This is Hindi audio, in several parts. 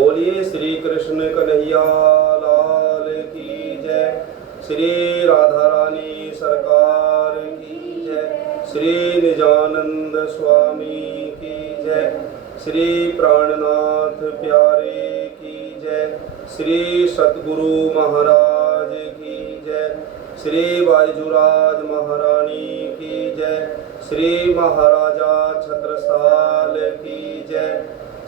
बोलिए श्री कृष्ण कन्हैया लाल की जय। श्री राधा रानी सरकार की जय। श्री निजानंद स्वामी की जय। श्री प्राणनाथ प्यारे की जय। श्री सतगुरु महाराज की जय। श्री बाईजुराज महारानी की जय। श्री महाराजा छत्रसाल की जय।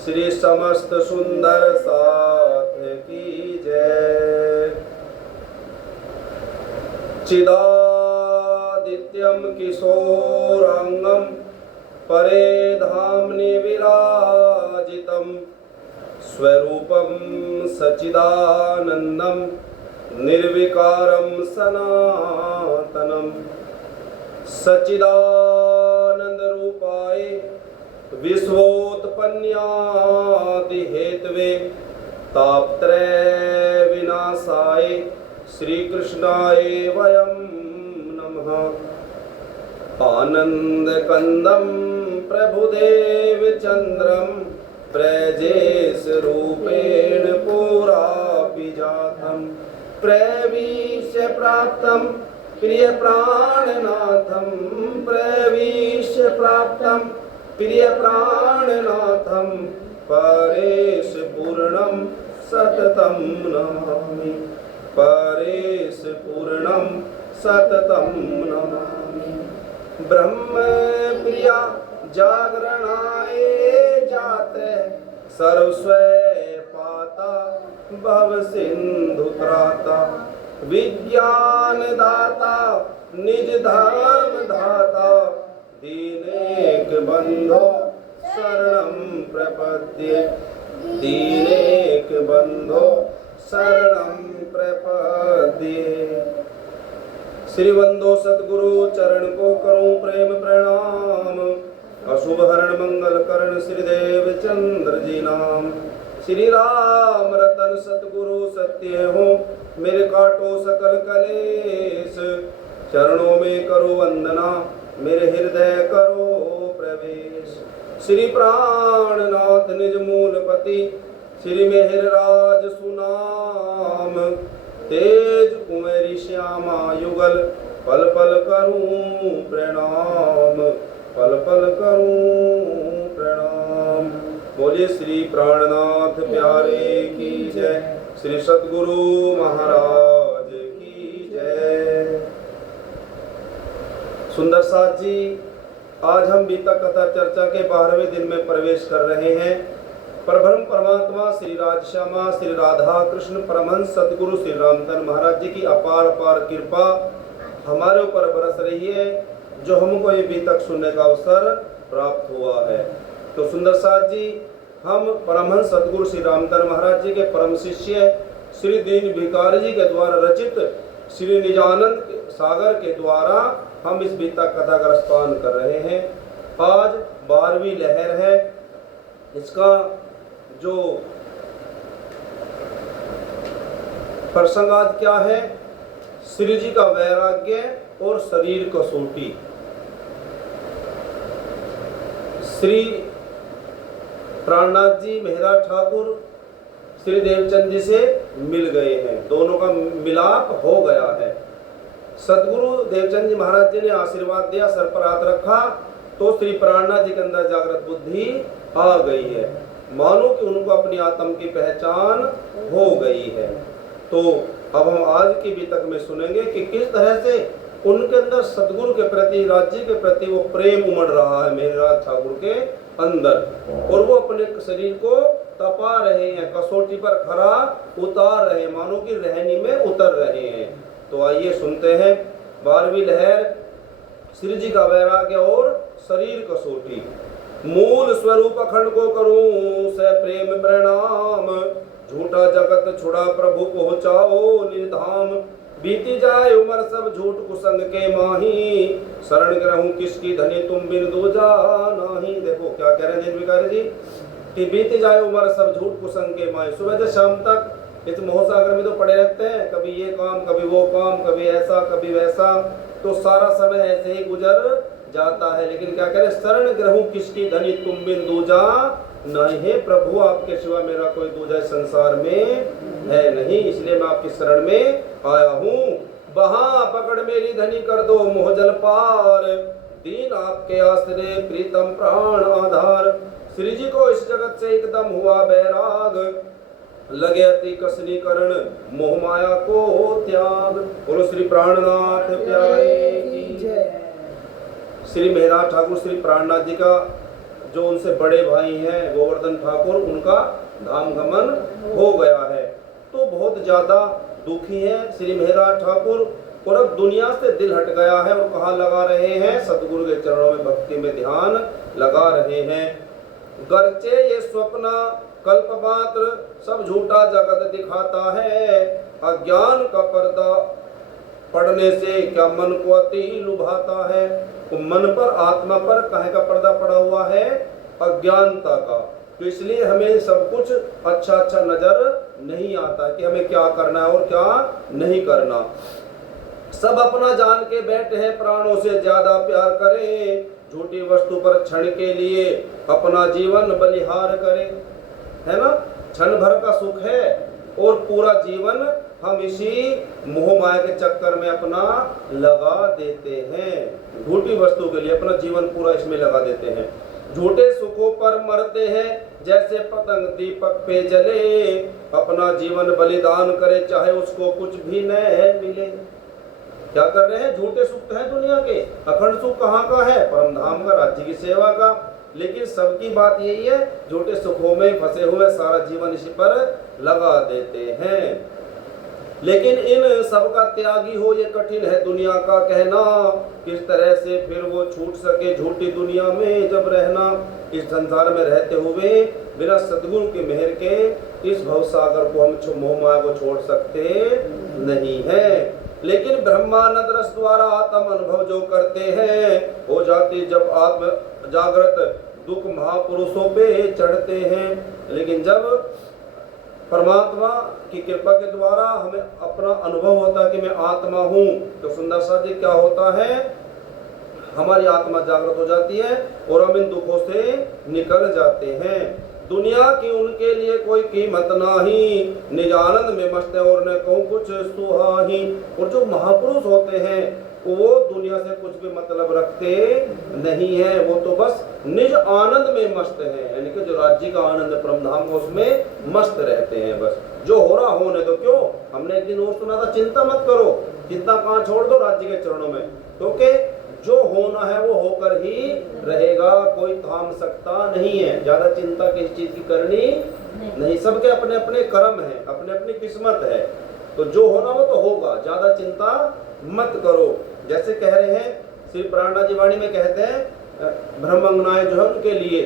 श्री समस्त सुंदर साथ की जय। चिदादित्यम किशोरांगम परे धामनि विराजितम स्वरूपम सच्चिदानंदम निर्विकारम सनातनम सच्चिदानंद रूपाय विश्वोत्पन्नादि हेतवे तापत्रय विनाशाय श्री कृष्णाय वयं नमः। आनंद कंदम प्रभुदेव चंद्रम प्रजेश रूपेण पुरापिजातम प्रवीश्य प्राप्तम प्रिय प्राणनाथम प्रवीश्य प्राप्तम प्रिय प्राणनाथम परेश पूर्णम सततम नमामि परेश पूर्णम सततम नमामि। ब्रह्म प्रिया जागरणाय जाते सर्वस्वै पाता भव सिंधु त्राता विज्ञान दाता निज धर्म धाता दीनेक बंधो शरणं प्रपद्ये दीनेक बंधो शरणं प्रपद्ये। श्री वंदो सतगुरु चरण को करूं प्रेम प्रणाम। अशुभ हरण मंगल करण श्रीदेव चंद्र जी नाम। श्री राम रतन सतगुरु सत्य हो मेरे काटो सकल कलेश। चरणों में करो वंदना मेरे हृदय करो प्रवेश। श्री प्राणनाथ निज मूलपति श्री मेहरराज सुनाम। तेज कुमेरी श्यामा युगल पल पल करूं प्रणाम पल पल करूं प्रणाम। बोलिए श्री प्राणनाथ प्यारे की जय। श्री सतगुरु महाराज की जय। सुंदर साथ जी, आज हम बीतक कथा चर्चा के 12वें दिन में प्रवेश कर रहे हैं। परब्रह्म परमात्मा श्री राजश्यामा श्री राधा कृष्ण परमहंस सतगुरु श्री रामचंद्र महाराज जी की अपार अपार कृपा हमारे ऊपर बरस रही है, जो हमको ये बीतक सुनने का अवसर प्राप्त हुआ है। तो सुंदर साथ जी, हम परमहंस सतगुरु श्री रामचंद्र महाराज जी के परम शिष्य श्री दीन भिखारी जी के द्वारा रचित श्री निजानंद सागर के द्वारा हम इस बीतक कथा का रसपान कर रहे हैं। आज 12वीं लहर है। इसका जो प्रसंगाद क्या है, श्री जी का वैराग्य और शरीर कसौटी। श्री प्राणनाथ जी मेहरा ठाकुर श्री देवचंद जी से मिल गए हैं, दोनों का मिलाप हो गया है। सदगुरु देवचंद जी महाराज जी ने आशीर्वाद दिया, सर पर हाथ रखा तो श्री प्राणनाथ जी के अंदर जागृत बुद्धि आ गई है, मानो कि उनको अपनी आत्म की पहचान हो गई है। तो अब हम आज की बीतक में सुनेंगे कि किस तरह से उनके अंदर सदगुरु के प्रति राज्य के प्रति वो प्रेम उमड़ रहा है मेहराज ठाकुर के अंदर, और वो अपने शरीर को तपा रहे हैं, कसौटी पर खरा उतार रहे हैं, मानो कि रहनी में उतर रहे हैं। तो आइए सुनते हैं 12वीं लहर, श्री जी का वैराग्य और शरीर कसौटी। मूल स्वरूप अखंड को करूं से प्रेम प्रणाम। झूठा जगत छुड़ा प्रभु पहुँचाओ निर्धाम। बीती जाए उम्र सब झूठ कुसंग के माही। शरण ग्रहूं किसकी धनी तुम बिन दूजा नाही। देखो क्या कह रहे हैं दीन भिखारी जी कि बीती जाए उम्र सब झूठ कुसंग के माही। सुबह से शाम तक इस मोहसागर में तो पड़े रहते हैं, कभी ये काम कभी वो काम, कभी ऐसा कभी वैसा, तो सारा समय ऐसे ही गुजर जाता है। लेकिन क्या कह रहे, शरण ग्रहूं किसकी धनी तुम बिन दूजा नहीं हे प्रभु, आपके सिवा मेरा कोई दूजा संसार में है नहीं, इसलिए मैं आपकी शरण में आया हूँ। वहां पकड़ मेरी धनी कर दो मोह जल पार, दीन आपके आश्रय प्रीतम प्राण आधार। श्री जी को इस जगत से एकदम हुआ बैराग, लगे अति कसनी करण मोह माया को त्याग। बोलो श्री प्राणनाथ प्यारे की जय। श्री मेहरा ठाकुर श्री प्राणनाथ जी का जो उनसे बड़े भाई हैं गोवर्धन ठाकुर, उनका धाम गमन हो गया है, तो बहुत ज्यादा दुखी है श्री मेहरा ठाकुर, और अब दुनिया से दिल हट गया है और कहाँ लगा रहे हैं, सतगुरु के चरणों में भक्ति में ध्यान लगा रहे हैं। गर्चे ये स्वप्न कल्प मात्र सब झूठा जगत दिखाता है, अज्ञान का पर्दा पढ़ने से क्या मन को अति लुभाता है। तो मन पर आत्मा पर काहे का पर्दा पड़ा हुआ है, अज्ञानता का, तो इसलिए हमें सब कुछ अच्छा अच्छा नजर नहीं आता कि हमें क्या करना है और क्या नहीं करना। सब अपना जान के बैठे हैं, प्राणों से ज्यादा प्यार करें, झूठी वस्तु पर क्षण के लिए अपना जीवन बलिहार करें, है ना। क्षण भर का सुख है और पूरा जीवन हम इसी मोह माया के चक्कर में अपना लगा देते हैं, झूठी वस्तु के लिए अपना जीवन पूरा इसमें लगा देते हैं। झूठे सुखों पर मरते हैं जैसे पतंग दीपक पे जले, अपना जीवन बलिदान करे चाहे उसको कुछ भी न मिले। क्या कर रहे हैं, झूठे सुख है दुनिया के, अखंड सुख कहाँ का है, परम धाम का, राज्य की सेवा का। लेकिन सबकी बात यही है, झूठे सुखों में फंसे हुए सारा जीवन इसी पर लगा देते हैं। लेकिन इन सब का त्यागी हो ये कठिन है दुनिया का कहना, किस तरह से फिर वो छूट सके झूठी दुनिया में जब रहना। इस संसार में रहते हुए बिना सद्गुरु के मेहर के इस भवसागर को हम मोह माया को छोड़ सकते नहीं है। लेकिन ब्रह्मानंद रस द्वारा आत्म अनुभव जो करते हैं, हो जाती जब आत्म जागृत दुख महापुरुषों पे चढ़ते हैं। लेकिन जब परमात्मा की कृपा के द्वारा हमें अपना अनुभव होता है कि मैं आत्मा हूँ, तो सुंदर सा जी क्या होता है, हमारी आत्मा जागृत हो जाती है और हम इन दुखों से निकल जाते हैं। दुनिया की उनके लिए कोई कीमत नहीं, निज आनंद में मस्त है और न कहूँ कुछ सुहाही। और जो महापुरुष होते हैं वो दुनिया से कुछ भी मतलब रखते नहीं है, वो तो बस निज आनंद में मस्त है, यानी कि जो राज्य का आनंद परम धाम का उसमें मस्त रहते हैं। बस जो हो रहा होने तो क्यों, हमने एक दिन और सुना था, चिंता मत करो, चिंता कहाँ छोड़ दो राज्य के चरणों में, क्योंकि जो होना है वो होकर ही रहेगा, कोई थाम सकता नहीं है। ज्यादा चिंता किस चीज की करनी नहीं, सबके अपने अपने कर्म है, अपने अपनी किस्मत है, तो जो होना वो तो होगा, ज्यादा चिंता मत करो। जैसे कह रहे हैं श्री प्राणनाथ जी वाणी में कहते हैं, ब्रह्मंगनाएं जो है उनके लिए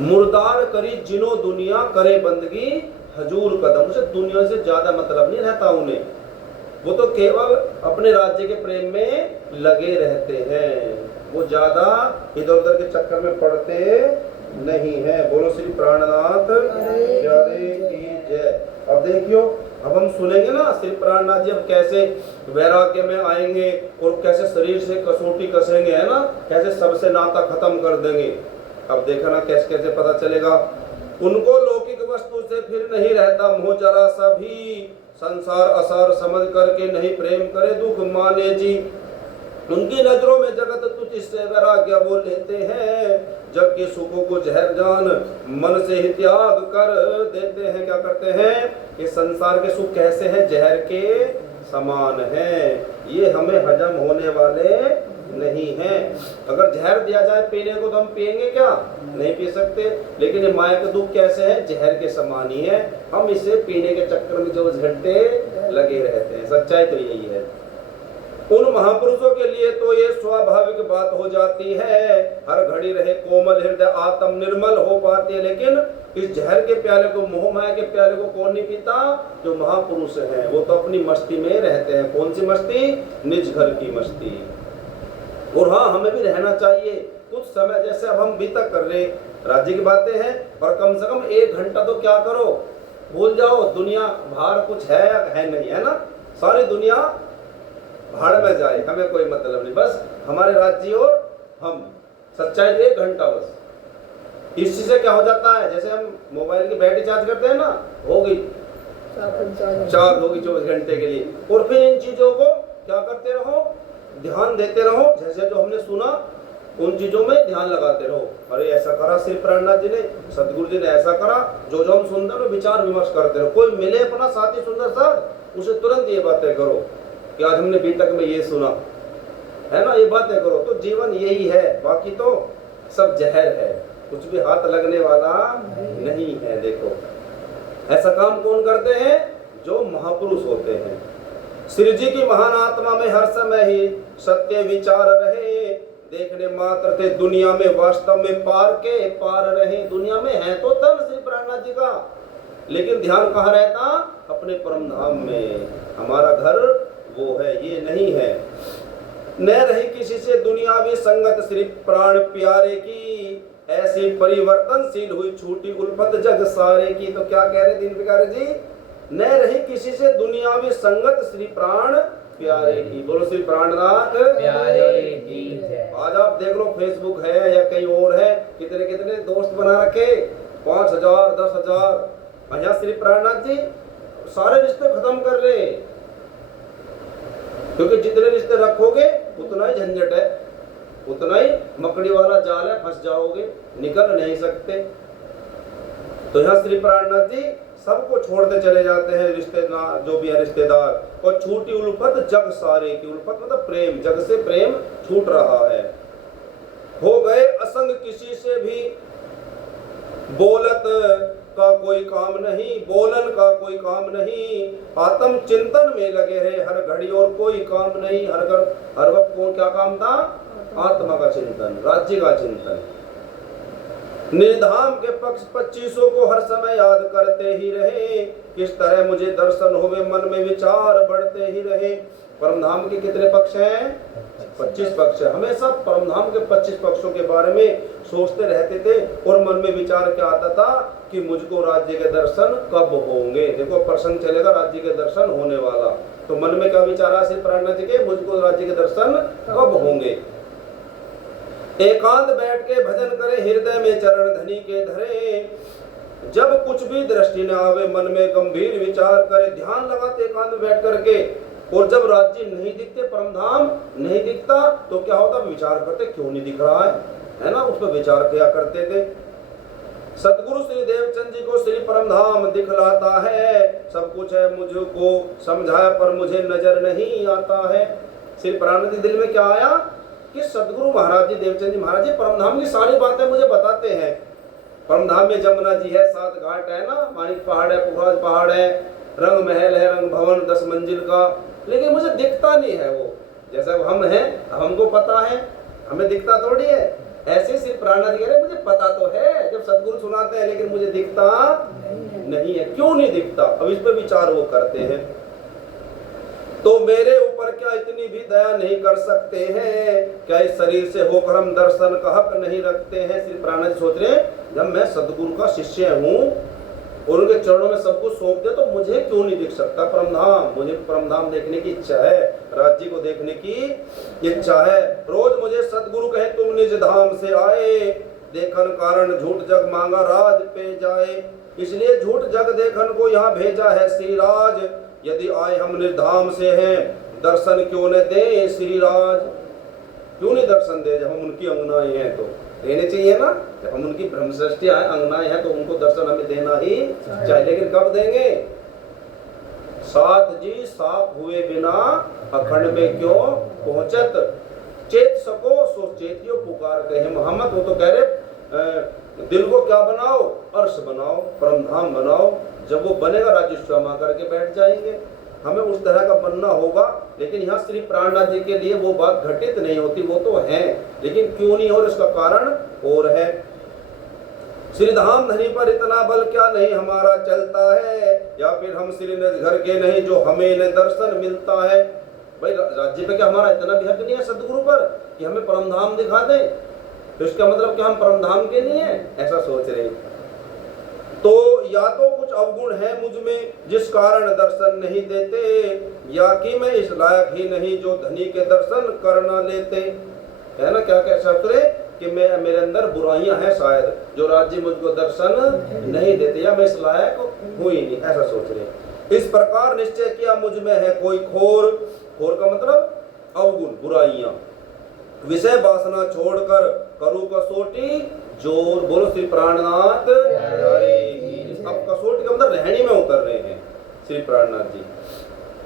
मुर्दार करी जिनो दुनिया करे बंदगी हजूर कदम, उसे दुनिया से ज्यादा मतलब नहीं रहता उन्हें, वो तो केवल अपने राज्य के प्रेम में लगे रहते हैं, वो ज्यादा इधर उधर के चक्कर में पड़ते नहीं है। बोलो श्री प्राणनाथ प्यारे की जय। अब देखियो, अब हम सुनेंगे ना श्री प्राणनाथ जी अब कैसे वैराग्य में आएंगे और कैसे शरीर से कसौटी कसेंगे, है ना, कैसे सबसे नाता खत्म कर देंगे। अब देखा ना कैसे कैसे पता चलेगा। उनको लौकिक वस्तु से फिर नहीं रहता मोह जरा सा भी, संसार असार समझ करके नहीं प्रेम करे दुख माने जी। उनकी नजरों में जगत तुझ इससे वैराग्य वो लेते हैं, जबकि सुखों को जहर जान मन से ही त्याग कर देते हैं। क्या करते हैं कि संसार के सुख कैसे हैं, जहर के समान हैं, ये हमें हजम होने वाले नहीं है। अगर जहर दिया जाए पीने को तो हम पिएंगे क्या, नहीं पी सकते। लेकिन ये माया के दुख कैसे है, जहर के समान ही है, हम इसे पीने के चक्कर में 24 घंटे लगे रहते हैं। सच्चाई तो यही है। उन महापुरुषों के लिए तो ये स्वाभाविक बात हो जाती है, हर घड़ी रहे कोमल हृदय आत्म निर्मल हो पाती है। लेकिन इस जहर के प्याले को, मोह माया के प्याले को कौन नहीं पीता, जो महापुरुष हैं, वो तो अपनी मस्ती में रहते हैं। कौन सी मस्ती, निज घर की मस्ती। और हाँ, हमें भी रहना चाहिए कुछ समय, जैसे अब हम बीता कर रहे राज्य की बातें हैं, और कम से कम 1 घंटा तो क्या करो, भूल जाओ दुनिया बाहर कुछ है या है नहीं, है ना, सारी दुनिया भाड़ में जाए, हमें कोई मतलब नहीं, बस हमारे राज्य और हम। सच्चाई 1 घंटा बस, इसी से क्या हो जाता है, जैसे हम मोबाइल की बैटरी चार्ज करते हैं ना, हो गई चार्ज होगी 24 घंटे के लिए। और फिर इन चीजों को क्या करते रहो, ध्यान देते रहो, जैसे जो हमने सुना उन चीजों में ध्यान लगाते रहो। अरे ऐसा करा श्री प्राणनाथ जी ने, सदगुरु जी ने ऐसा करा, जो जो हम सुनते हैं विचार विमर्श करते रहो। कोई मिले अपना साथी सुंदर साथ, उसे तुरंत ये बातें करो कि आज हमने अभी तक में ये सुना है ना, ये बातें करो। तो जीवन यही है, बाकी तो सब जहर है, कुछ भी हाथ लगने वाला नहीं है। देखो ऐसा काम कौन करते हैं, जो महापुरुष होते हैं। श्री जी की महान आत्मा में हर समय ही सत्य विचार रहे, देखने मात्र थे दुनिया में वास्तव में पार के पार रहे। दुनिया में है तो तन श्री प्राणनाथ जी का, लेकिन ध्यान कहाँ रहता, अपने परम धाम में। हमारा घर वो है, ये नहीं है। न रही किसी से दुनियावी संगत श्री प्राण प्यारे की, ऐसी परिवर्तनशील हुई छूटी उल्फत जग सारे की। तो क्या कह रहे दीन पिकारे जी, न रही किसी से दुनियावी संगत श्री प्राण प्यारे की। बोलो श्री प्राणनाथ प्यारे की। आज आप देख लो फेसबुक है या कहीं और है, कितने कितने दोस्त बना रखे, 5,000 10,000। भैया श्री प्राणनाथ जी सारे रिश्ते खत्म कर रहे, क्योंकि जितने रिश्ते रखोगे उतना ही झंझट है, उतना ही मकड़ी वाला जाल है, फंस जाओगे, निकल नहीं सकते। तो यहाँ श्री प्राणनाथ जी सबको छोड़ते चले जाते हैं, रिश्तेदार जो भी है रिश्तेदार। और छूटी उल्फत जग सारे की, उल्फत मतलब प्रेम, जग से प्रेम छूट रहा है। हो गए असंग किसी से भी, बोलत का कोई काम नहीं, बोलन का कोई काम नहीं, आत्म चिंतन में लगे हैं हर घड़ी और कोई काम नहीं। हर वक्त कौन क्या काम था, आत्मा का चिंतन, राज्य का चिंतन। निर्धाम के पक्ष 25 को हर समय याद करते ही रहे, किस तरह मुझे दर्शन होवे मन में विचार बढ़ते ही रहे। परमधाम के कितने पक्ष हैं, 25 पक्ष है। हमेशा परमधाम के 25 पक्षों के बारे में सोचते रहते थे, और मन में विचार क्या आता था कि मुझको राज्य के दर्शन कब होंगे। देखो प्रसंग चलेगा राज्य के दर्शन होने वाला, तो मन में क्या विचार आ श्री प्राणनाथ जी के, मुझको राज्य के दर्शन कब होंगे। एकांत बैठ के भजन करे, हृदय में चरण धनी के धरे, जब कुछ भी दृष्टि न आवे मन में गंभीर विचार करे। ध्यान लगाते एकांत में बैठ करके, और जब राज्य नहीं दिखते, परमधाम नहीं दिखता, तो क्या होता, विचार करते क्यों नहीं दिख रहा है ना, उस पर विचार किया करते थे। सतगुरु श्री देवचंद जी को श्री परमधाम दिखलाता है, सब कुछ है मुझको समझाया पर मुझे नजर नहीं आता है। श्री प्राणनाथ जी दिल में क्या आया कि सदगुरु महाराज जी, देवचंद जी महाराज जी परमधाम की सारी बातें मुझे बताते हैं। परमधाम में जमुना जी है, 7 घाट है ना, माणिक पहाड़ है, पुखराज पहाड़ है, रंग महल है, रंग भवन 10 मंजिल का, लेकिन मुझे दिखता नहीं है वो। जैसा हम हैं, हमको पता है, हमें दिखता थोड़ी है। ऐसे श्री प्राणनाथ कह रहे मुझे पता तो है, जब सदगुरु सुनाते हैं, लेकिन मुझे दिखता नहीं है। क्यों नहीं दिखता, अब इस पर विचार वो करते हैं। तो मेरे ऊपर क्या इतनी भी दया नहीं कर सकते हैं, क्या इस शरीर से होकर हम दर्शन का हक नहीं रखते हैं। श्री प्राणनाथ सोच रहे हैं, जब मैं सदगुरु का शिष्य हूँ और उनके चरणों में सब कुछ सौंप दे, तो मुझे क्यों नहीं दिख सकता परमधाम। मुझे परमधाम देखने की इच्छा है, राज्य को देखने की इच्छा है। रोज मुझे सदगुरु कहे तुम निज धाम से आए, देखन कारण झूठ जग मांगा राज पे जाए। इसलिए झूठ जग देखन को यहाँ भेजा है श्री राज, यदि आए हम निर्धाम से हैं, दर्शन क्यों न दे श्री राज। क्यों नहीं दर्शन दे, जब हम उनकी अंगनाएं हैं तो देने चाहिए ना। जब हम उनकी ब्रह्म सृष्टि है, अंगनाएं हैं, तो उनको दर्शन हमें देना ही चाहिए। लेकिन कब देंगे, साथ जी साफ हुए बिना अखंड में क्यों पहुंचत, चेत सको सो चेतियो पुकार कहे मोहम्मद। वो तो कह रहे दिल को क्या बनाओ, अर्श बनाओ, परमधाम बनाओ। जब वो बनेगा राज्य क्षमा करके बैठ जाएंगे। हमें उस तरह का बनना होगा। लेकिन यहाँ श्री प्राणनाथ जी के लिए वो बात घटित नहीं होती, वो तो है, लेकिन क्यों नहीं हो, इसका कारण और है। श्री धाम धनी पर इतना बल क्या नहीं हमारा चलता है, या फिर हम श्री घर के नहीं जो हमें न दर्शन मिलता है। भाई राज्य पे क्या हमारा इतना भी हक नहीं है सदगुरु पर कि हमें परमधाम दिखा दे, तो इसका मतलब कि हम परमधाम के नहीं है, ऐसा सोच रहे। तो या तो कुछ अवगुण है मुझ में जिस कारण दर्शन नहीं देते, या कि मैं इस लायक ही नहीं जो धनी के दर्शन करना लेते। है ना, क्या कह सकते, कि मैं मेरे अंदर बुराइयां हैं शायद, जो राज्य मुझको दर्शन नहीं देते, या मैं इस लायक हूं ही नहीं, ऐसा सोच रहे। इस प्रकार निश्चय किया मुझ में है कोई खोर, खोर का मतलब अवगुण, बुराइयां, विषय वासना छोड़कर करूं कसोटी जोर। बोलो श्री प्राणनाथ की। अब कसोटी का मतलब रहनी में उतर रहे हैं श्री प्राणनाथ जी।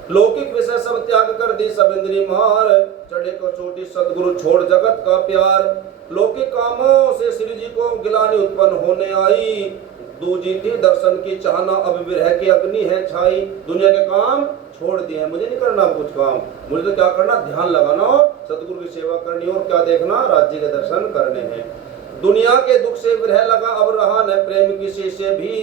लौकिक विषय सब त्याग कर दी सब इंद्री मार, चढ़े कसोटी सदगुरु छोड़ जगत का प्यार। लौकिक कामों से श्री जी को गिलानी उत्पन्न होने आई, दूजी थी दर्शन की चाहना अब विरह की अग्नि है छाई। दुनिया के काम छोड़ दिए हैं, मुझे नहीं करना कुछ काम, मुझे तो क्या करना, ध्यान लगाना हो, सतगुरु की सेवा करनी और क्या देखना, राज्य के दर्शन करने हैं। दुनिया के दुख से विरह लगा अब रहा न प्रेम किसी से भी,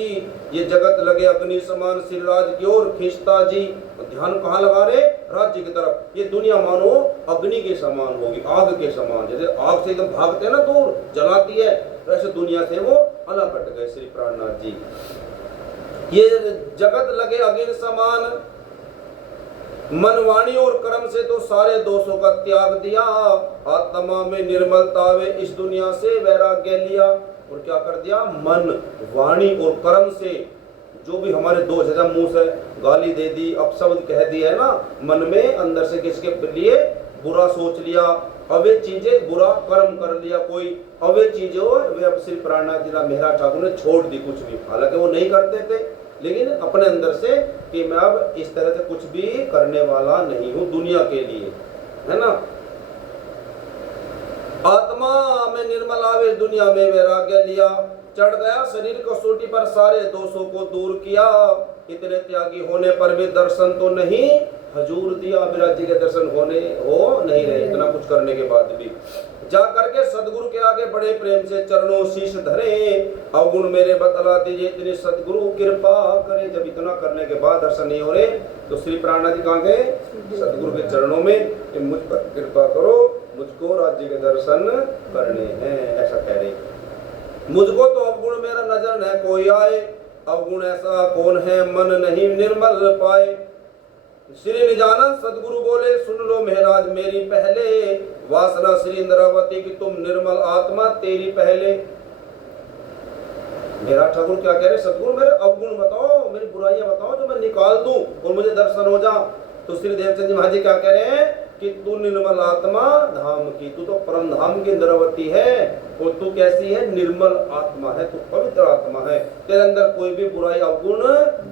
ये जगत लगे अग्नि समान श्रीराज की ओर खींचता जी। ध्यान कहाँ लगा रहे, राज्य की तरफ। ये दुनिया मानो अग्नि के समान होगी, आग के समान, जैसे आग से एकदम भागते हैं ना दूर, जलाती है, वैसे दुनिया से वो अलग हट गए श्री प्राणनाथ जी। ये जगत लगे अग्नि समान, मन वाणी और कर्म से तो सारे दोषों का त्याग दिया, आत्मा में निर्मलता वे इस दुनिया से वैराग्य लिया। और क्या कर दिया, मन वाणी और कर्म से जो भी हमारे दोष है, मुंह से गाली दे दी, अपशब्द कह दिया है ना, मन में अंदर से किसके लिए बुरा सोच लिया, अवैध चीजें, बुरा कर्म कर लिया, कोई अवैध चीजें हो, वे अब श्री प्राणनाथ जी मेहरा ठाकुर ने छोड़ दी कुछ भी। हालांकि वो नहीं करते थे, लेकिन अपने अंदर से कि मैं अब इस तरह से कुछ भी करने वाला नहीं हूं दुनिया के लिए, है ना। आत्मा में निर्मल आवे दुनिया में वैराग्य लिया, चढ़ गया शरीर कसोटी पर सारे दोषों को दूर किया। इतने त्यागी होने पर भी दर्शन तो नहीं हजूर दिया, विराट जी के दर्शन होने हो नहीं रहे इतना कुछ करने के बाद भी। जा करके सदगुरु के आगे बड़े प्रेम से चरणों शीश धरे, अवगुण मेरे बतला दीजिए इतनी सदगुरु कृपा करे। जब इतना करने के बाद दर्शन नहीं हो रहे तो श्री प्राणनाथ जी कहाँ गए, सदगुरु के चरणों में, कि मुझ पर कृपा करो, मुझको राज्य के दर्शन करने हैं, ऐसा कह रहे। मुझको तो अवगुण मेरा नजर न कोई आए, अवगुण ऐसा कौन है मन नहीं निर्मल पाए। श्री निजानंद सदगुरु बोले सुन लो महाराज मेरी पहले, वासना श्री इंद्रावती की तुम निर्मल आत्मा तेरी पहले। मेरा ठाकुर क्या कह रहे, सदगुरु मेरे अवगुण बताओ, मेरी बुराइयां बताओ जो मैं निकाल दूं और मुझे दर्शन हो जा। तो श्री देवचंद जी महाराज क्या कह रहे हैं कि तू निर्मल आत्मा धाम की, तू तो परम धाम की इंद्रावती है, और तू कैसी है, निर्मल आत्मा है, तू पवित्र आत्मा है, तेरे अंदर कोई भी बुराई अवगुण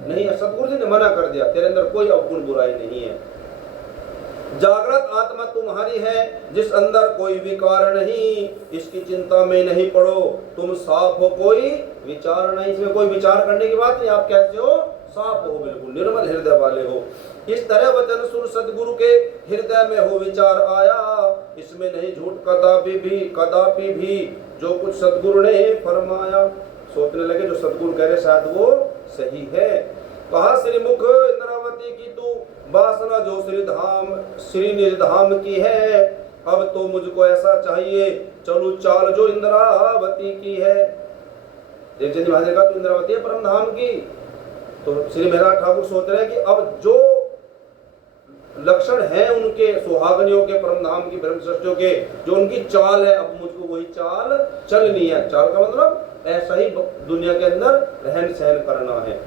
नहीं है। सतगुरु जी ने मना कर दिया, तेरे अंदर कोई अवगुण बुराई नहीं है। जागृत आत्मा तुम्हारी है जिस अंदर कोई विकार नहीं, इसकी चिंता में नहीं पड़ो, तुम साफ हो कोई विचार नहीं, इसमें कोई विचार करने की बात नहीं, आप कैसे हो, साफ हो, बिल्कुल निर्मल हृदय वाले हो। इस तरह वचन सुर सदगुरु के हृदय में हो विचार आया, इसमें नहीं झूठ कदापि भी जो कुछ सदगुरु ने फरमाया। सोचने लगे जो सदगुरु कह रहे शायद वो सही है। कहा श्री मुख इंद्रावती की तू वासना जो श्री निज धाम की है, अब तो मुझको ऐसा चाहिए चलू चाल जो इंद्रावती की है। देवचंद जी महाराज ने कहा तू इंद्रावती है परम धाम की, तो श्री मेहरा ठाकुर सोच रहे हैं कि अब जो लक्षण है उनके सुहागनियों के, परम धाम की, ब्रह्मश्रेष्ठियों के, जो उनकी चाल है, अब मुझको वही चाल चलनी है। चाल का मतलब ऐसा ही दुनिया के अंदर रहन सहन करना है।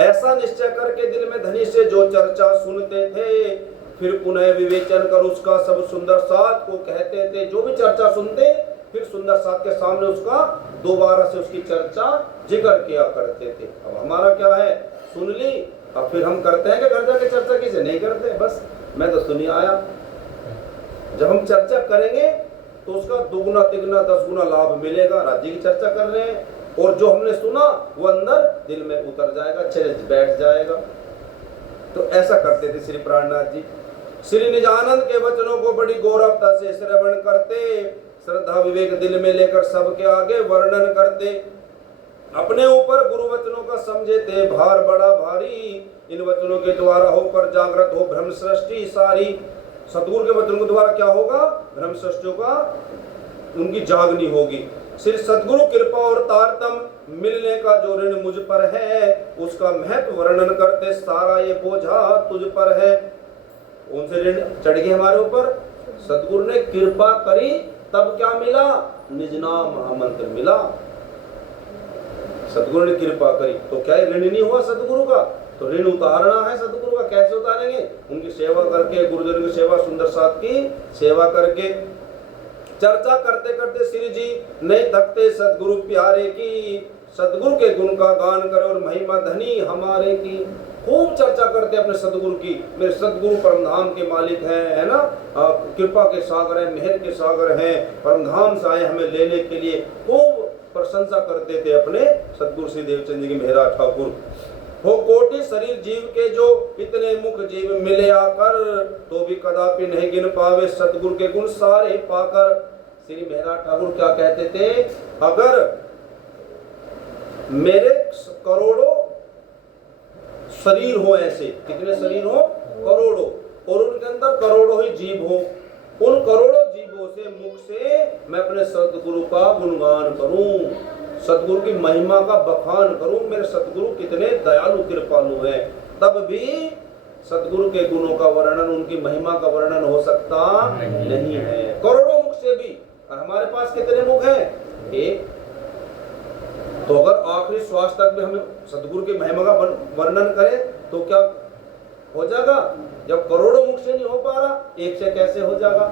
ऐसा निश्चय करके दिल में धनी से जो चर्चा सुनते थे, फिर पुनः विवेचन कर उसका सब सुंदर साथ को कहते थे। जो भी चर्चा सुनते फिर सुंदर साथ के सामने उसका दोबारा से उसकी चर्चा जिक्र किया करते थे। अब हमारा क्या है, सुन ली, अब फिर हम करते हैं कि घर जाके चर्चा किसे नहीं करते, बस मैं तो सुनी आया। जब हम चर्चा करेंगे तो उसका दुगुना तिगुना 10 गुना लाभ मिलेगा। राज्य की चर्चा कर रहे हैं और जो हमने सुना वो अंदर दिल में उतर जाएगा, अच्छे से बैठ जाएगा। तो ऐसा करते थे श्री प्राणनाथ जी। श्री निजानंद के वचनों को बड़ी गौरवता से श्रवण करते, श्रद्धा विवेक दिल में लेकर सबके आगे वर्णन करते। अपने ऊपर गुरु वचनों का समझे थे भार बड़ा भारी, इन वचनों के द्वारा होकर जागृत हो ब्रह्म सृष्टि सारी। सतगुरु के वचनों के द्वारा क्या होगा, ब्रह्म सृष्टियों का उनकी जागनी होगी। श्री सतगुरु कृपा और तारतम मिलने का जो ऋण मुझ पर है, उसका महत्व वर्णन करते सारा ये बोझा तुझ पर है। उनसे ऋण चढ़ गए हमारे ऊपर, सतगुरु ने कृपा करी तब क्या मिला? निज नाम महामंत्र मिला। सदगुरु ने कृपा करी तो क्या ऋण नहीं हुआ सदगुरु का? तो ऋण उतारना है सदगुरु का, कैसे उतारेंगे? उनकी सेवा करके, गुरुजन की सेवा, सुंदर साथ की सेवा करके। चर्चा करते करते श्री जी नहीं थकते सदगुरु प्यारे की, सदगुरु के गुण का गान करो और महिमा धनी हमारे की। खूब चर्चा करते अपने सदगुरु की, मेरे सदगुरु परमधाम के मालिक हैं, है ना, कृपा के सागर हैं, मेहर के सागर हैं, परमधाम से आए हमें लेने के लिए। खूब प्रशंसा करते थे अपने सदगुरु श्री देवचंद जी के मेहरा ठाकुर। हो कोटि शरीर जीव के जो इतने मुख जीव मिले आकर, तो भी कदापि नहीं गिन पावे सदगुरु के गुण सारे पाकर। श्री मेहरा ठाकुर क्या कहते थे? अगर मेरे करोड़ों शरीर हो, ऐसे कितने शरीर हो? करोड़ों, और उनके अंदर करोड़ों ही जीव हो, उन करोड़ों जीवों से मुख से मैं अपने सदगुरु का गुणगान करूं, सदगुरु की महिमा का बखान करूं, मेरे सदगुरु कितने दयालु कृपालु हैं, तब भी सदगुरु के गुणों का वर्णन, उनकी महिमा का वर्णन हो सकता नहीं है। करोड़ों मुख से भी, और हमारे पास कितने मुख हैं? एक। तो अगर आखिरी श्वास तक भी हमें सदगुरु की महिमा का वर्णन करें तो क्या हो जाएगा? जब करोड़ों मुख से नहीं हो पा रहा, एक से कैसे हो जाएगा?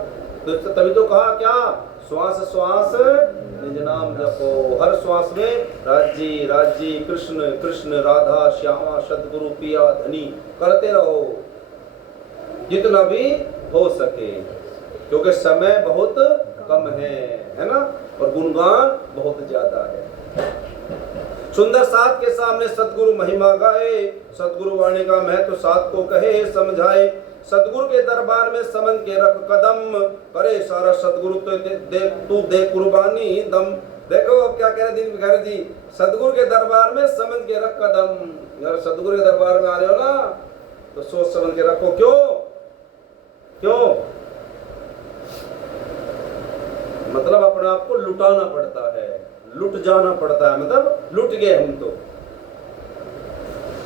तो तभी तो कहा क्या? श्वास श्वास निज नाम जपो, हर श्वास में राजी राजी कृष्ण कृष्ण राधा श्यामा सदगुरु पिया धनी करते रहो जितना भी हो सके, क्योंकि समय बहुत कम है ना, और गुणगान बहुत ज्यादा है। सुंदर साथ के सामने सदगुरु महिमा गाए, सदगुरु वाणी का महत्व साथ को कहे समझाए, सदगुरु के दरबार में समझ के रख कदम, करे सारा सदगुरु तो तू दे कुर्बानी दम। देखो अब क्या कह रहे दीन बिहारी जी, सदगुरु के दरबार में समझ के रख कदम। अगर सदगुरु के दरबार में आ रहे हो ना तो सोच समझ के रखो। क्यों? क्यों? मतलब अपने आप को लुटाना पड़ता है, लुट जाना पड़ता है, मतलब लुट गए हम तो।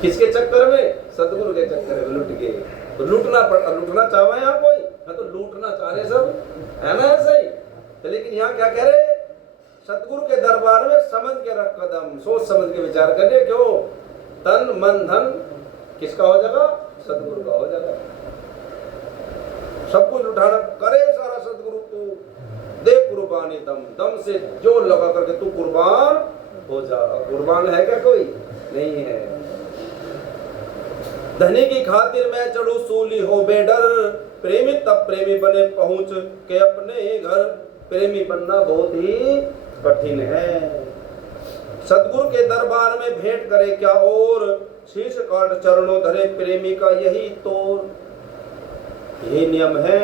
किसके चक्कर में? सदगुरु के चक्कर में लुट गए। तो लुटना चाह रहे हैं कोई? मैं तो लूटना चाह रहे सब, है ना ऐसा ही? तो लेकिन यहाँ क्या कह रहे? सदगुरु के दरबार में समझ के रख कदम, सोच समझ के विचार करिए। क्यों? तन मन धन किसका हो जाएगा? सदगुरु का हो जाएगा। सब कुछ उठाना, करे सारा सदगुरु को दे कुर्बानी दम, दम से जो लगा करके तू कुर्बान हो जा। कुर्बान है क्या कोई? नहीं है। धनी की खातिर मैं चढ़ू सूली हो बेडर, प्रेमी तब प्रेमी बने पहुंच के अपने घर। प्रेमी बनना बहुत ही कठिन है। सदगुरु के दरबार में भेंट करे क्या और, शीश काट चरणों धरे प्रेमी का यही तोर। यही नियम है।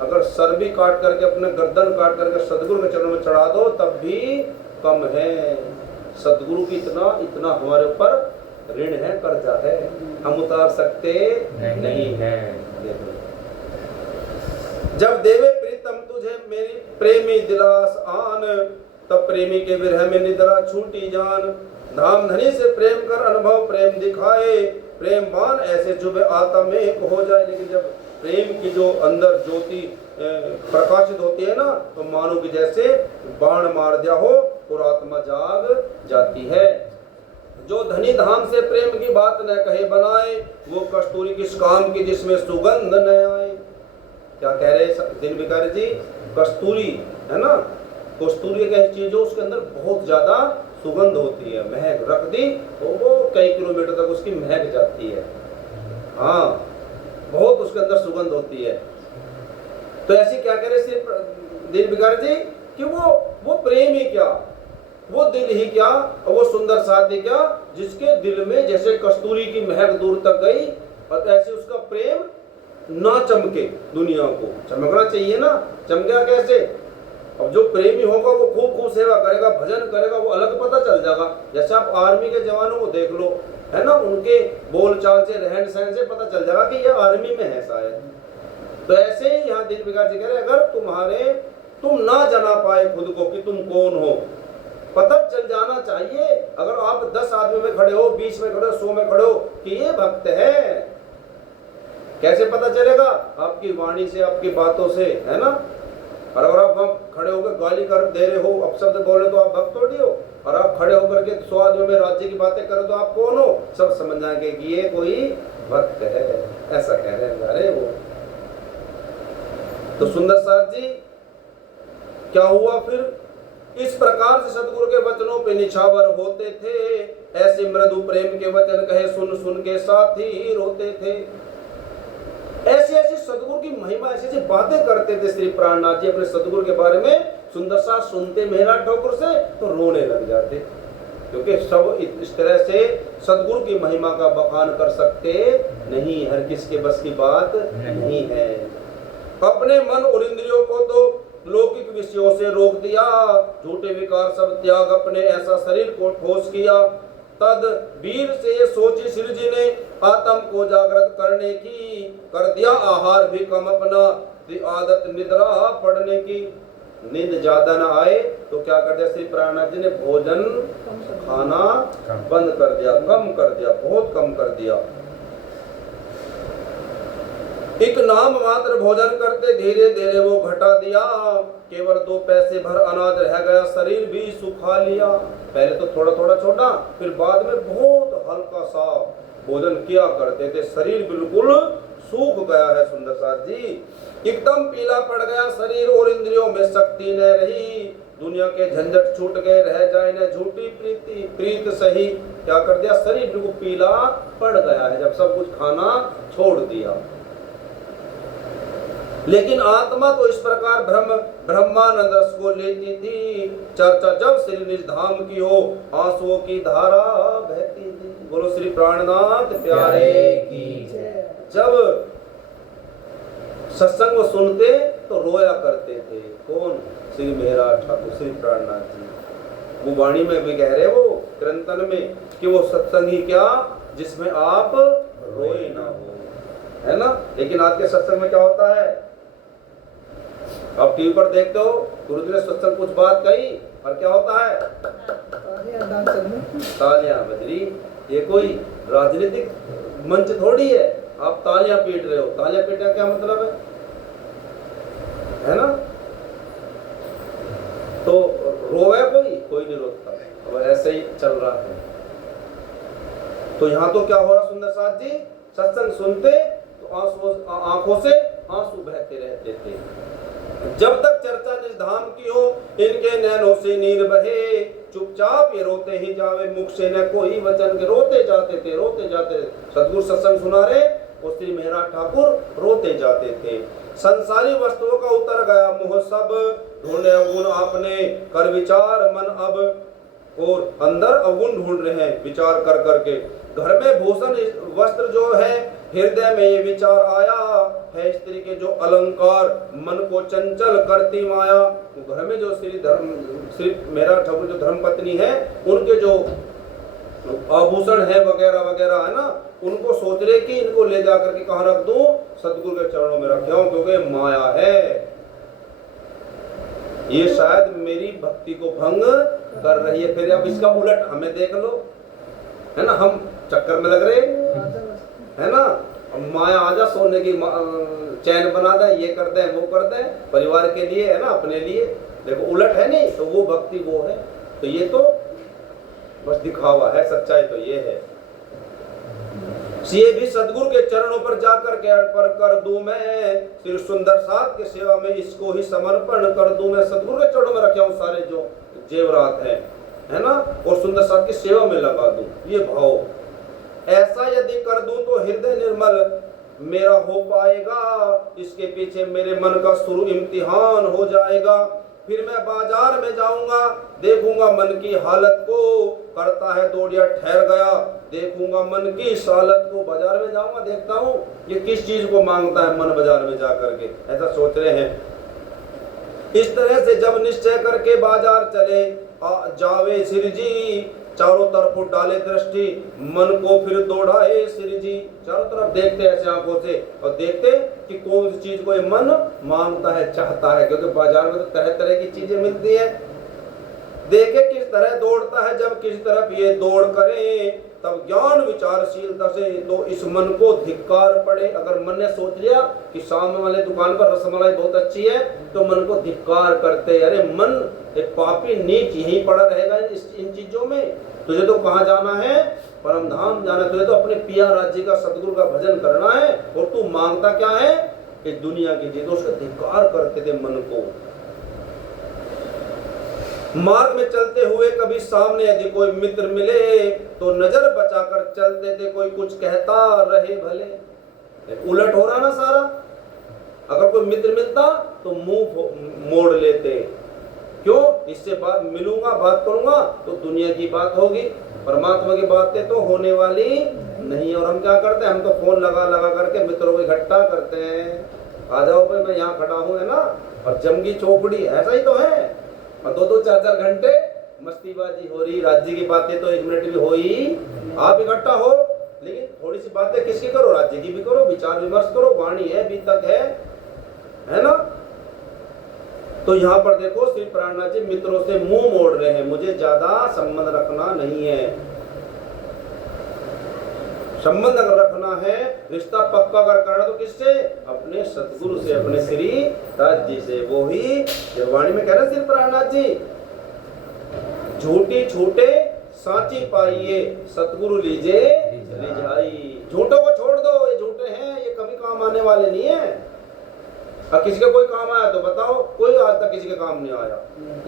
अगर सर भी काट करके, अपने गर्दन काट करके सदगुरु के चरणों में चढ़ा दो तब भी कम है। सदगुरु की इतना हमारे ऊपर ऋण है, कर्जा है, हम उतार सकते नहीं है। जब देवे प्रीतम तुझे मेरी प्रेमी दिलास आन, तब प्रेमी के विरह में निद्रा छूटी जान। धाम धनी से प्रेम कर अनुभव प्रेम दिखाए, प्रेम बाण ऐसे चुभे आत्म एक हो जाए। लेकिन जब प्रेम की जो अंदर ज्योति प्रकाशित होती है ना, तो मानो कि जैसे बाण मार दिया हो और आत्मा जाग जाती है। जो धनी धाम से प्रेम की बात न कहे बनाए, वो कस्तूरी किस काम की जिसमें सुगंध न आए। क्या कह रहे दिन बिकारी जी? कस्तूरी है ना, कस्तूरी एक ऐसी चीज हो उसके अंदर बहुत ज्यादा सुगंध होती है, महक रख दी तो वो कई किलोमीटर तक उसकी महक जाती है। हाँ, बहुत उसके अंदर सुगंध होती है। तो ऐसी क्या कह रहे दिन बिगाड़ जी कि वो प्रेम ही क्या, वो दिल ही क्या, और वो सुंदर साथी क्या, जिसके दिल में जैसे कस्तूरी की महक दूर तक गई और ऐसे उसका प्रेम ना चमके। दुनिया को चमकना चाहिए ना, चमकेगा कैसे? अब जो प्रेमी होगा वो खूब सेवा करेगा, भजन करेगा, वो अलग पता चल जाएगा। जैसे आप आर्मी के जवानों को देख लो, है ना, उनके बोलचाल से, रहन सहन से पता चल जाएगा कि ये आर्मी में है शायद। तो ऐसे ही यहाँ दिन बिगाड़ जी कह रहे, अगर तुम ना जाना पाए खुद को कि तुम कौन हो, पता चल जाना चाहिए। अगर आप 10 आदमी में खड़े हो, 20 में खड़े हो, 100 में खड़े हो कि ये भक्त है, कैसे पता चलेगा? आपकी वाणी से, आपकी बातों से, है ना। और अगर आप वहाँ खड़े होकर गाली कर दे रहे हो, अपशब्द बोल रहे तो आप भक्त थोड़ी हो। और आप खड़े होकर के 100 आदमियों में राज्य की बातें करो तो आप कौन हो? सब समझ जाएंगे कि ये कोई भक्त है, ऐसा कह रहे हैं। अरे वो तो सुंदर साथ जी क्या हुआ फिर? इस प्रकार से सदगुरु के वचनों पे निछावर होते थे, ऐसे मृदु प्रेम के वचन कहे सुन सुन के साथी रोते थे। ऐसी ऐसी सदगुरु की महिमा, ऐसी ऐसी बातें करते थे श्री प्राणनाथ जी अपने सदगुरु के बारे में। सुंदर साथ सुनते मेहरा ठाकुर से तो रोने लग जाते, क्योंकि सब इस तरह से सदगुरु की महिमा का बखान कर सकते नहीं, हर किसके बस की बात नहीं है। अपने मन और इंद्रियों को तो लौकिक विषयों से रोक दिया, झूठे विकार सब त्याग अपने ऐसा शरीर को ठोस किया। तद वीर से ये सोची श्री जी ने आत्म को जागृत करने की, कर दिया आहार भी कम अपना, आदत निद्रा पड़ने की। नींद ज्यादा ना आए तो क्या कर दिया श्री प्राणनाथ जी ने? भोजन खाना बंद कर दिया, कम कर दिया, बहुत कम कर दिया। एक नाम मात्र भोजन करते धीरे धीरे वो घटा दिया, केवल 2 पैसे भर अनाज रह गया, शरीर भी सुखा लिया। पहले तो थोड़ा थोड़ा छोटा, फिर बाद में बहुत हल्का सा भोजन किया करते थे, शरीर बिल्कुल सूख गया है सुंदर साथ जी। एकदम पीला पड़ गया शरीर और इंद्रियों में शक्ति न रही, दुनिया के झंझट छूट गए, रह जाए न झूठी प्रीति प्रीत सही। क्या कर दिया? शरीर बिल्कुल पीला पड़ गया है जब सब कुछ खाना छोड़ दिया। लेकिन आत्मा तो इस प्रकार ब्रह्मानंद रस को लेती थी, चर्चा जब श्री निज धाम की हो आंसुओं की धारा बहती थी। बोलो श्री प्राणनाथ प्यारे की जय। जब सत्संग सुनते तो रोया करते थे। कौन? श्री मेहरा ठाकुर श्री प्राणनाथ जी। वो वाणी में भी कह रहे वो कीर्तन में कि वो सत्संग ही क्या जिसमें आप रोए ना हो, है ना। लेकिन आज के सत्संग में क्या होता है? आप टीवी पर देखते हो, गुरुजी ने सत्संग कुछ बात कही और क्या होता है? तालियां बज रही। ये कोई राजनीतिक मंच थोड़ी है, आप तालियां पीट रहे हो। तालियां पीटने का क्या मतलब है ना। तो रोवे कोई नहीं रोता, और ऐसे ही चल रहा है। तो यहाँ तो क्या हो रहा सुंदर साथ जी? सत्संग सुनते तो आंखों से आंसू बहते रहते थे। जब तक चर्चा निज धाम की हो इनके नैनों से नीर बहे, चुपचाप ये रोते ही जावे, मुख से न कोई वचन के। रोते जाते थे, रोते जाते। सदगुरु सत्संग सुना रहे और श्री मेहरा ठाकुर रोते जाते थे। संसारी वस्तुओं का उतर गया मोह सब, ढूंढे अवगुण आपने कर विचार मन अब। और अंदर अवगुण ढूंढ रहे हैं विचार कर करके। घर में भूषण वस्त्र जो है, हृदय में ये विचार आया है, स्त्री के जो अलंकार मन को चंचल करती माया। तो घर में जो श्री मेहरा ठाकुर जो धर्मपत्नी है, उनके जो आभूषण है वगैरह वगैरह है ना, उनको सोच रहे कि इनको ले जाकर के कहाँ रख दूं? सदगुरु के चरणों में रख जाऊं, क्योंकि माया है, ये शायद मेरी भक्ति को भंग कर रही है। फिर अब इसका उलट हमें देख लो, है ना, हम चक्कर में लग रहे है ना। माया आजा सोने की चैन बना दे, ये कर दे वो कर दे, परिवार के लिए है ना, अपने लिए। देखो उलट है नहीं, तो वो भक्ति वो है। तो ये तो बस दिखावा है, सच्चाई तो ये है। ये भी सदगुरु के चरणों पर जाकर के अर्पण कर दूं मैं, श्री सुंदर साथ के सेवा में इसको ही समर्पण कर दूं मैं। सदगुरु के चरणों में रखे हूं सारे जो जेवरात है ना, और सुंदर साथ की सेवा में लगा दूं, ये भाव। ऐसा यदि कर दूं तो हृदय निर्मल मेरा हो पाएगा, इसके पीछे मेरे मन का शुरू इम्तिहान हो जाएगा। फिर मैं बाजार में जाऊंगा, देखूंगा मन की हालत को, करता है दौड़िया ठहर गया, देखूंगा मन की इस हालत को। बाजार में जाऊंगा, देखता हूँ ये किस चीज को मांगता है मन बाजार में जा करके, ऐसा सोच रहे हैं। इस तरह से जब निश्चय करके बाजार चले जावे श्री जी, चारों तरफ डाले दृष्टि मन को फिर दौड़ाए श्री जी। चारों तरफ देखते ऐसे आंखों से और देखते कि कौन सी चीज को ये मन मांगता है, चाहता है, क्योंकि बाजार में तो तरह तरह की चीजें मिलती है। देखे किस तरह दौड़ता है, जब किस तरफ ये दौड़ करे, तब ज्ञान विचारशीलता से तो इस मन को धिक्कार पड़े। अगर मन ने सोच लिया कि सामने वाले दुकान पर रसमलाई बहुत अच्छी है तो मन को धिक्कार करते, अरे मन एक पापी नीच यहीं पड़ा रहेगा इन चीजों में। तुझे तो कहाँ जाना है, परम धाम जाना। तुझे तो अपने पिया राज्य का सतगुरु का भजन करना है और तू मांगता क्या है, इस दुनिया की चीज। उसका धिक्कार करते थे मन को। मार्ग में चलते हुए कभी सामने यदि कोई मित्र मिले तो नजर बचाकर चलते थे, कोई कुछ कहता रहे भले। उलट हो रहा ना सारा। अगर कोई मित्र मिलता तो मुंह मोड़ लेते, क्यों, इससे बात मिलूंगा बात करूंगा तो दुनिया की बात होगी, परमात्मा की बातें तो होने वाली नहीं। और हम क्या करते हैं, हम तो फोन लगा लगा करके मित्रों को इकट्ठा करते हैं, आ जाओ भाई मैं यहाँ खड़ा हूँ, है ना। और जमगी चौपड़ी ऐसा ही तो है, और 2-2 4-4 घंटे मस्तीबाजी हो रही, राज्य की बातें तो 1 मिनट भी हो ही। आप इकट्ठा हो लेकिन थोड़ी सी बातें किसकी करो, राज्य की भी करो, विचार विमर्श करो, वाणी है बीतक है ना। तो यहाँ पर देखो श्री प्राणनाथ जी मित्रों से मुंह मोड़ रहे हैं, मुझे ज्यादा संबंध रखना नहीं है। संबंध अगर रखना है, रिश्ता पक्का अगर करना तो किससे, अपने सतगुरु से, अपने श्री राज जी से। वो ही वाणी में कह रहे श्री प्राणनाथ जी, झूठी छूटे साची पाइए, सतगुरु लीजे रिझाई। झूठों को छोड़ दो, ये झूठे हैं, ये कभी काम आने वाले नहीं है। किसी का कोई काम आया तो बताओ, कोई आज तक किसी के काम नहीं आया।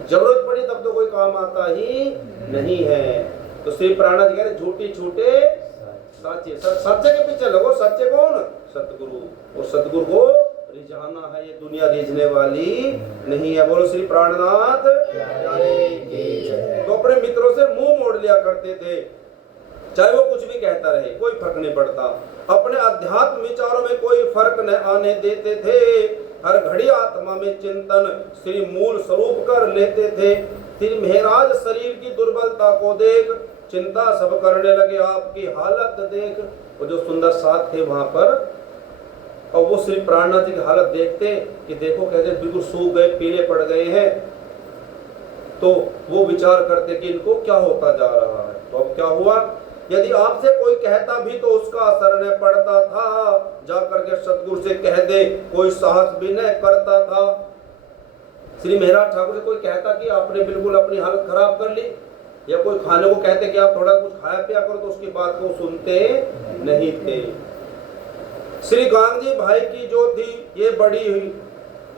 जरूरत पड़ी तब तो कोई काम आता ही नहीं है। तो श्री प्राणनाथ जी कह रहे झूठी छूटे साचे, सच्चे के पीछे लगो। सच्चे कौन, सतगुरु। और सतगुरु को रिझाना है, ये दुनिया रिझने वाली नहीं है। बोलो श्री प्राणनाथ। तो अपने मित्रों से मुंह मोड़ लिया करते थे, चाहे वो कुछ भी कहता रहे, कोई फर्क नहीं पड़ता। अपने अध्यात्म विचारों में कोई फर्क न आने देते थे। हर घड़ी आत्मा में चिंतन श्री मूल स्वरूप कर लेते थे। श्री महाराज शरीर की दुर्बलता को देख चिंता सब करने लगे, आपकी हालत देख। वो जो सुंदर साथ थे वहां पर, और वो श्री प्राणनाथ जी की हालत देखते कि देखो कहते बिल्कुल सूख गए, पीले पड़ गए हैं। तो वो विचार करते कि इनको क्या होता जा रहा है। तो अब क्या हुआ, यदि आपसे कोई कहता भी तो उसका असर न पड़ता था, जाकर के सतगुरु से कह दे कोई साहस भी न करता था। श्री महाराज ठाकुर से कोई कहता कि आपने बिल्कुल अपनी हालत खराब कर ली, या कोई खाने को कहते कि आप थोड़ा कुछ खाया पिया करो, तो उसकी बात को सुनते नहीं थे। श्री गांधी भाई की जो थी ये बड़ी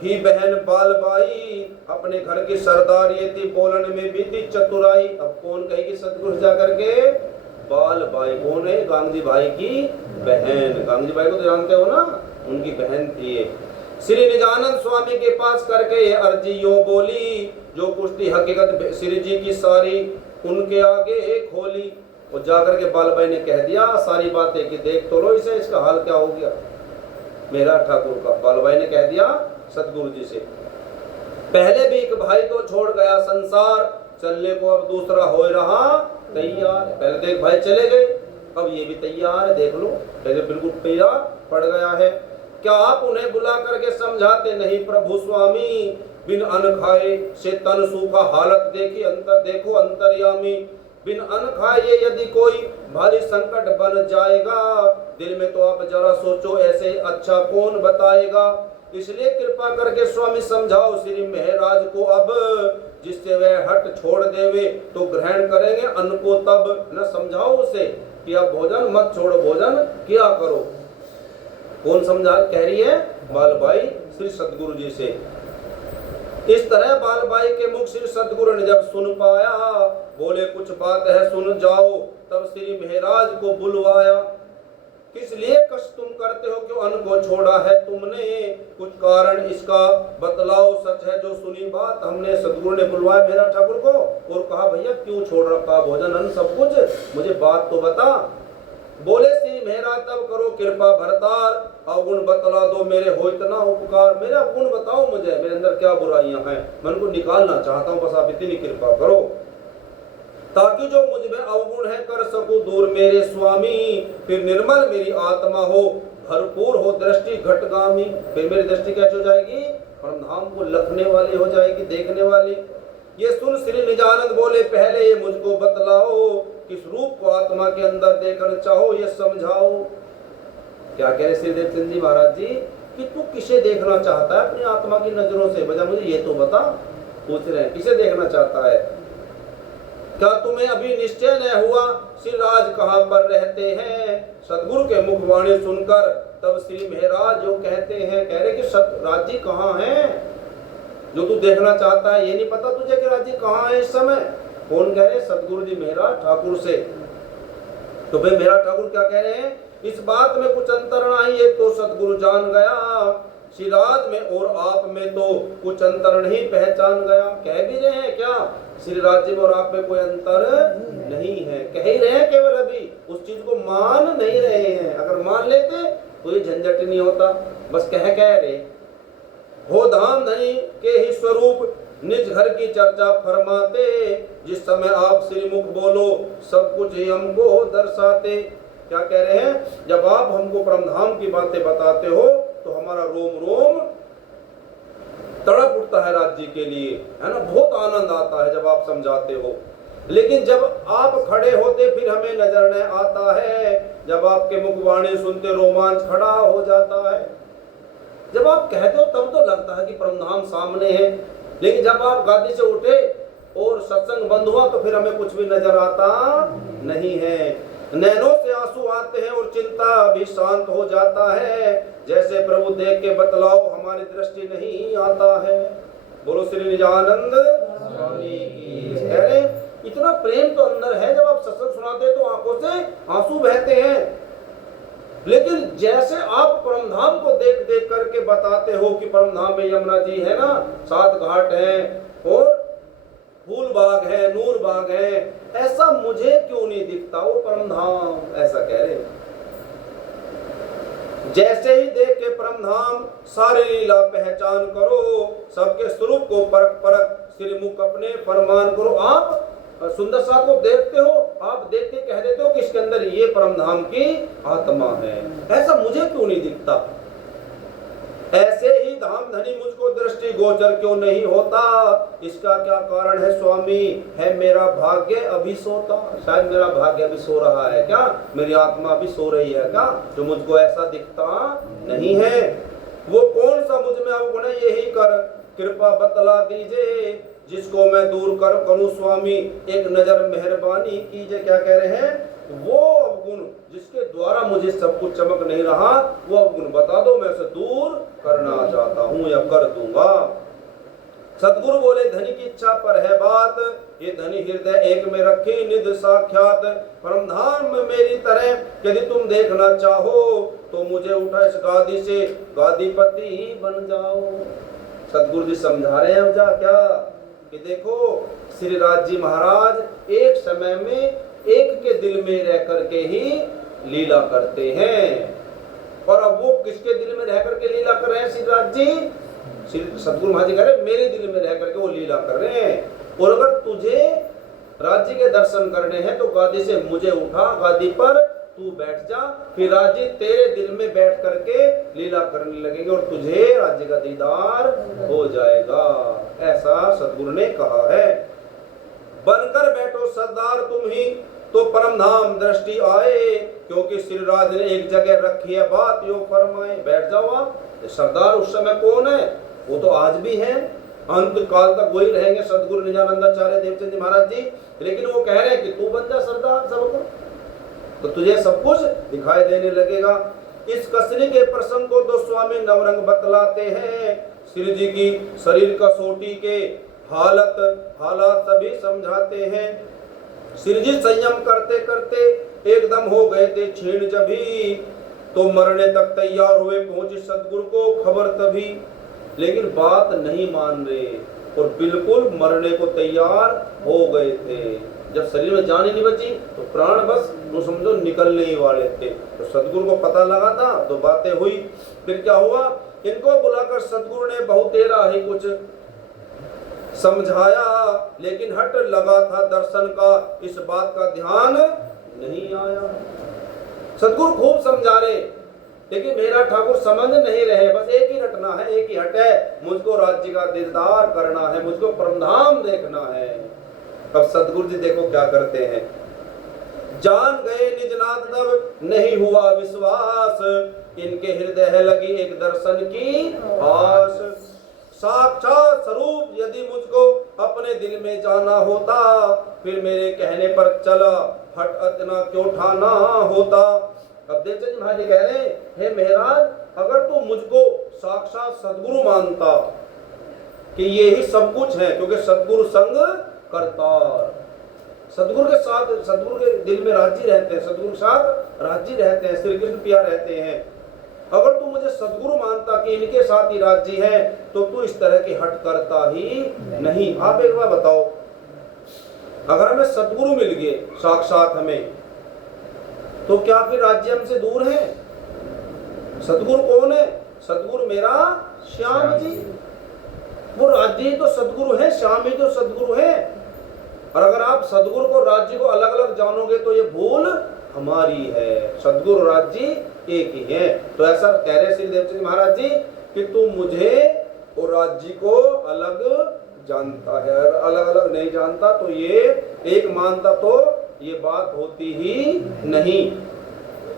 ही बहन बालबाई, अपने घर की सरदार ये थी, बोलने में भी थी चतुराई। अब कौन कहेगी सतगुरु जाकर के, बालबाई कौन है, गांधी भाई की बहन। गांधी भाई को तो जानते हो ना, उनकी बहन थी ये। श्री निजानंद स्वामी के पास करके ये अर्जी यो बोली, जो कुछ थी हकीकत श्री जी की सारी उनके आगे खोली। और जाकर के बालबाई ने कह दिया सारी बातें कि देख तो लो इसे, इसका हाल क्या हो गया मेरा ठाकुर का। बालबाई ने कह दिया सतगुरु जी से, पहले भी एक भाई तो छोड़ गया संसार, चलने को अब दूसरा हो रहा तैयार। पहले तो एक भाई चले गए, अब ये भी तैयार है, देख लो पहले बिल्कुल तैयार पड़ गया है। क्या आप उन्हें बुला करके समझाते नहीं प्रभु स्वामी, बिन अन्न खाए से तन सूखा, हालत देखी अंतर देखो अंतर्यामी। बिन अन्न खाए यदि कोई भारी संकट बन जाएगा, दिल में तो आप जरा सोचो ऐसे अच्छा कौन बताएगा। इसलिए कृपा करके स्वामी समझाओ श्री महाराज को अब, जिससे वह हट छोड़ देवे तो ग्रहण करेंगे अन्न को तब। न समझाओ उसे कि अब भोजन मत छोड़ो, भोजन किया करो। कौन समझा कह रही है, बालबाई श्री सतगुरु जी से। इस तरह बालबाई के मुख श्री सतगुरु ने जब सुन पाया, बोले कुछ बात है सुन जाओ। तब श्री महाराज को बुलवाया, किस लिए कष्ट तुम करते हो, क्यों अन्न को छोड़ा है तुमने, कुछ कारण इसका बतलाओ। सच है जो सुनी बात हमने। सतगुरु ने बुलवाया मेरा ठाकुर को और कहा भैया क्यों छोड़ रखा भोजन अन्न सब कुछ, मुझे बात तो बता। बोले श्री महाराज तब करो कृपा भरतार, अवगुण बतला दो मेरे हो इतना उपकार। मेरे अवगुण बताओ मुझे, मेरे अंदर क्या बुराइयां हैं, मैं उनको निकालना चाहता हूँ, बस आप इतनी कृपा करो, ताकि जो मुझ में अवगुण है कर सकूं दूर मेरे स्वामी। फिर निर्मल मेरी आत्मा हो, भरपूर हो दृष्टि घटगामी। फिर मेरी दृष्टि कैसे हो जाएगी, परमधाम को लखने वाली हो जाएगी, देखने वाली। ये सुन श्री निजानंद बोले पहले ये मुझको बतलाओ, किस रूप को आत्मा के अंदर देखना चाहो ये समझाओ। क्या कह रहे श्री देवचंद जी महाराज जी कि तू किसे देखना चाहता है अपनी आत्मा की नजरों से, बजा मुझे ये तो बता। पूछ रहे हैं किसे देखना चाहता है? क्या तुम्हें अभी निश्चय न हुआ श्री राज कहाँ पर रहते हैं? सदगुरु के मुखवाणी सुनकर तब श्री महाराज जो कहते हैं, कह रहे कि राज जी कहाँ हैं जो तू देखना चाहता है? ये नहीं पता तुझे कि राज जी कहाँ है इस समय? कौन कह रहे? सदगुरु जी महाराज ठाकुर से। तो भाई मेरा ठाकुर क्या कह रहे हैं? इस बात में कुछ अंतर नहीं, ये तो सदगुरु जान गया, श्रीराज में और आप में तो कुछ अंतर नहीं पहचान गया। कह भी रहे हैं क्या श्रीराज जी में और आप में कोई अंतर नहीं है? कह ही रहे हैं, केवल अभी उस चीज को मान नहीं रहे हैं। अगर मान लेते तो ये झंझट नहीं होता, बस कह रहे हो धाम धनी के ही स्वरूप निज घर की चर्चा फरमाते, जिस समय आप श्रीमुख बोलो सब कुछ ही हमको दर्शाते। क्या कह रहे हैं? जब आप हमको परमधाम की बातें बताते हो तो हमारा रोम रोम तड़प उठता है राज्य के लिए, है ना, बहुत आनंद आता है जब आप समझाते हो। लेकिन जब आप खड़े होते फिर हमें नजर नहीं आता है, जब आपके मुखवाणी सुनते रोमांच खड़ा हो जाता है। जब आप कहते हो तब तो लगता है कि परमधाम सामने है, लेकिन जब आप गादी से उठे और सत्संग बंद हुआ तो फिर हमें कुछ भी नजर आता नहीं है। नैनों से आंसू आते हैं और चिंता भी शांत हो जाता है, जैसे प्रभु देख के बतलाओ हमारी दृष्टि नहीं आता है। बोलो श्री निजानंद स्वामी की। कह रहे इतना प्रेम तो अंदर है, जब आप सत्संग सुनाते हैं तो आंखों से आंसू बहते हैं, लेकिन जैसे आप परमधाम को देख देख करके बताते हो कि परमधाम में यमुना जी है ना, 7 घाट हैं और फूल बाग है, नूर बाग है, ऐसा मुझे क्यों नहीं दिखता वो परमधाम? ऐसा कह रहे। जैसे ही देख के परमधाम सारी लीला पहचान करो, सबके स्वरूप को परख परख श्रीमुख अपने फरमान करो। आप सुंदर साहब को देखते हो, आप देख के कह देते हो कि इसके अंदर ये परमधाम की आत्मा है, ऐसा मुझे क्यों नहीं दिखता? ऐसे ही धाम धनी मुझको दृष्टि गोचर क्यों नहीं होता? इसका क्या कारण है स्वामी? है मेरा भाग्य अभी सोता? शायद मेरा भाग्य अभी सो रहा है क्या? मेरी आत्मा अभी सो रही है क्या, जो मुझको ऐसा दिखता नहीं है? वो कौन सा मुझ में अवगुण है, यही कर कृपा बतला दीजिए, जिसको मैं दूर करूं स्वामी, एक नजर मेहरबानी कीजिए। क्या कह रहे हैं? वो अवगुण जिसके द्वारा मुझे सब कुछ चमक नहीं रहा, वो अवगुण बता दो, मैं उसे दूर करना चाहता हूं या कर दूंगा। सदगुरु बोले धनी की इच्छा पर है बात, ये धनी हृदय एक में रखी निध साक्षात। परमधाम में मेरी तरह यदि तुम देखना चाहो, तो मुझे उठा इस गादी से गादीपति ही बन जाओ। सदगुरु जी समझा रहे हैं जा क्या कि देखो श्री राज जी महाराज एक समय में एक के दिल में रह करके ही लीला करते हैं। और अब वो किसके दिल में रह करके लीला कर रहे हैं? श्री राज जी, श्री सदगुरु महाराज जी कह रहे मेरे दिल में रह करके वो लीला कर रहे हैं। और अगर तुझे राज्य के दर्शन करने हैं तो गादी से मुझे उठा, गादी पर तू बैठ जा, फिर राज्य तेरे दिल में बैठ करके लीला करने लगेंगे और तुझे राज्य का दीदार हो जाएगा। ऐसा सदगुरु ने कहा है। बनकर बैठो सरदार तुम ही, तो परमधाम दृष्टि आए, क्योंकि श्री राज ने एक जगह रखी है बात यो फरमाए। बैठ जाओ आप। सरदार उस समय कौन है? वो तो आज भी है, अंत काल तक वही रहेंगे सदगुरु निजानंदाचार्य देवचंद जी महाराज जी। लेकिन वो कह रहे हैं कि तू बन जा सरदार सबको, तो तुझे सब कुछ दिखाई देने लगेगा। इस कसरी के प्रसंग को दो स्वामी नवरंग बतलाते हैं। श्री जी की शरीर कसौटी के हालात सभी समझाते हैं। श्री जी संयम करते करते एकदम हो गए थे क्षीण, जभी तो मरने तक तैयार हुए पहुंचे सदगुरु को खबर तभी। लेकिन बात नहीं मान रहे और बिल्कुल मरने को तैयार हो गए थे। जब शरीर में जान ही नहीं बची तो प्राण बस वो समझो निकलने ही वाले थे। तो सदगुरु को पता लगा था तो बातें हुई। फिर क्या हुआ? इनको बुलाकर सदगुरु ने बहुतेरा ही कुछ समझाया, लेकिन हट लगा था दर्शन का, इस बात का ध्यान नहीं आया। सदगुरु खूब समझा रहे, लेकिन मेरा ठाकुर समझ नहीं रहे। बस एक ही रटना है, एक ही हट है, मुझको राज्य का दीदार करना है, मुझको परमधाम देखना है। अब सदगुरु जी देखो क्या करते हैं। जान गए निजनाथ तब नहीं हुआ विश्वास, इनके हृदय है लगी एक दर्शन की आस। साक्षात स्वरूप यदि मुझको अपने दिल में जाना होता, फिर मेरे कहने पर चला हट इतना क्यों ठाना होता। अब देवचंद जी महाराज कह रहे हैं, हे महाराज, अगर तू मुझको साक्षात सदगुरु मानता कि ये ही सब कुछ है, क्योंकि सदगुरु संग करतार, सदगुरु के साथ, सदगुरु के दिल में राजी रहते हैं, सदगुरु के साथ राजी रहते हैं, श्री कृष्ण प्रिया रहते हैं। अगर तू मुझे सदगुरु मानता कि इनके साथ ही राजी है, तो तू इस तरह की हट करता ही नहीं। आप एक बार बताओ, अगर हमें सदगुरु मिल गए साक्षात हमें, तो क्या फिर राज्य हमसे दूर है? सदगुरु कौन है? सदगुरु मेरा श्याम जी, वो राज्य तो सदगुरु है, श्याम ही तो सदगुरु है। और अगर आप सदगुरु को राज्य को अलग अलग जानोगे तो ये भूल हमारी है। सदगुरु राज्य एक ही है। तो ऐसा कह रहे श्री देवचंद महाराज जी कि तू मुझे और राज्य को अलग जानता है, अलग अलग नहीं जानता तो ये एक मानता तो ये बात होती ही नहीं।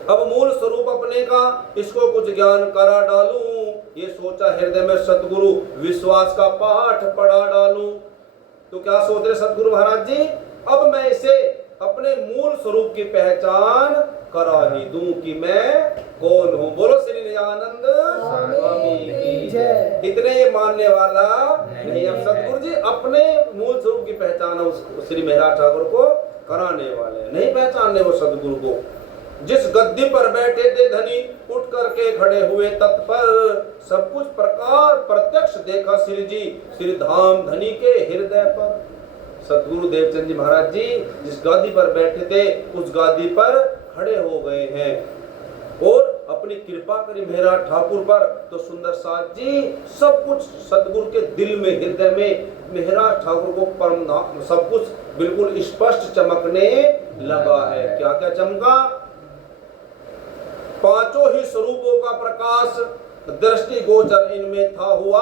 अब मूल स्वरूप अपने का इसको कुछ ज्ञान करा डालूं, ये सोचा हृदय में सतगुरु विश्वास का पाठ पढ़ा डालूं। तो क्या सोच रहे सतगुरु महाराज जी, अब मैं इसे अपने मूल स्वरूप की पहचान करा ही दूं कि मैं कौन हूं। बोलो श्री निजानंद स्वामी की जय। इतने ये मानने वाला नहीं। अब सतगुरु जी अपने मूल स्वरूप की पहचान उस श्री महाराज ठाकुर को कराने वाले, नहीं पहचानने वो सतगुरु को। जिस गद्दी पर बैठे थे धनी, उठ करके खड़े हुए तत्पर, सब कुछ प्रकार प्रत्यक्ष देखा श्री जी श्री धाम धनी के हृदय पर। सतगुरु देवचंद जी महाराज जी जिस गादी पर बैठे थे उस गादी पर खड़े हो गए हैं और अपनी कृपा करी मेहरा ठाकुर पर। तो सुंदर साथ जी सब कुछ सतगुरु के दिल में हृदय में मेहरा ठाकुर को परम धाम सब कुछ बिल्कुल स्पष्ट चमकने लगा है। क्या क्या चमका? पांचों ही स्वरूपों का प्रकाश दृष्टि गोचर इनमें था हुआ,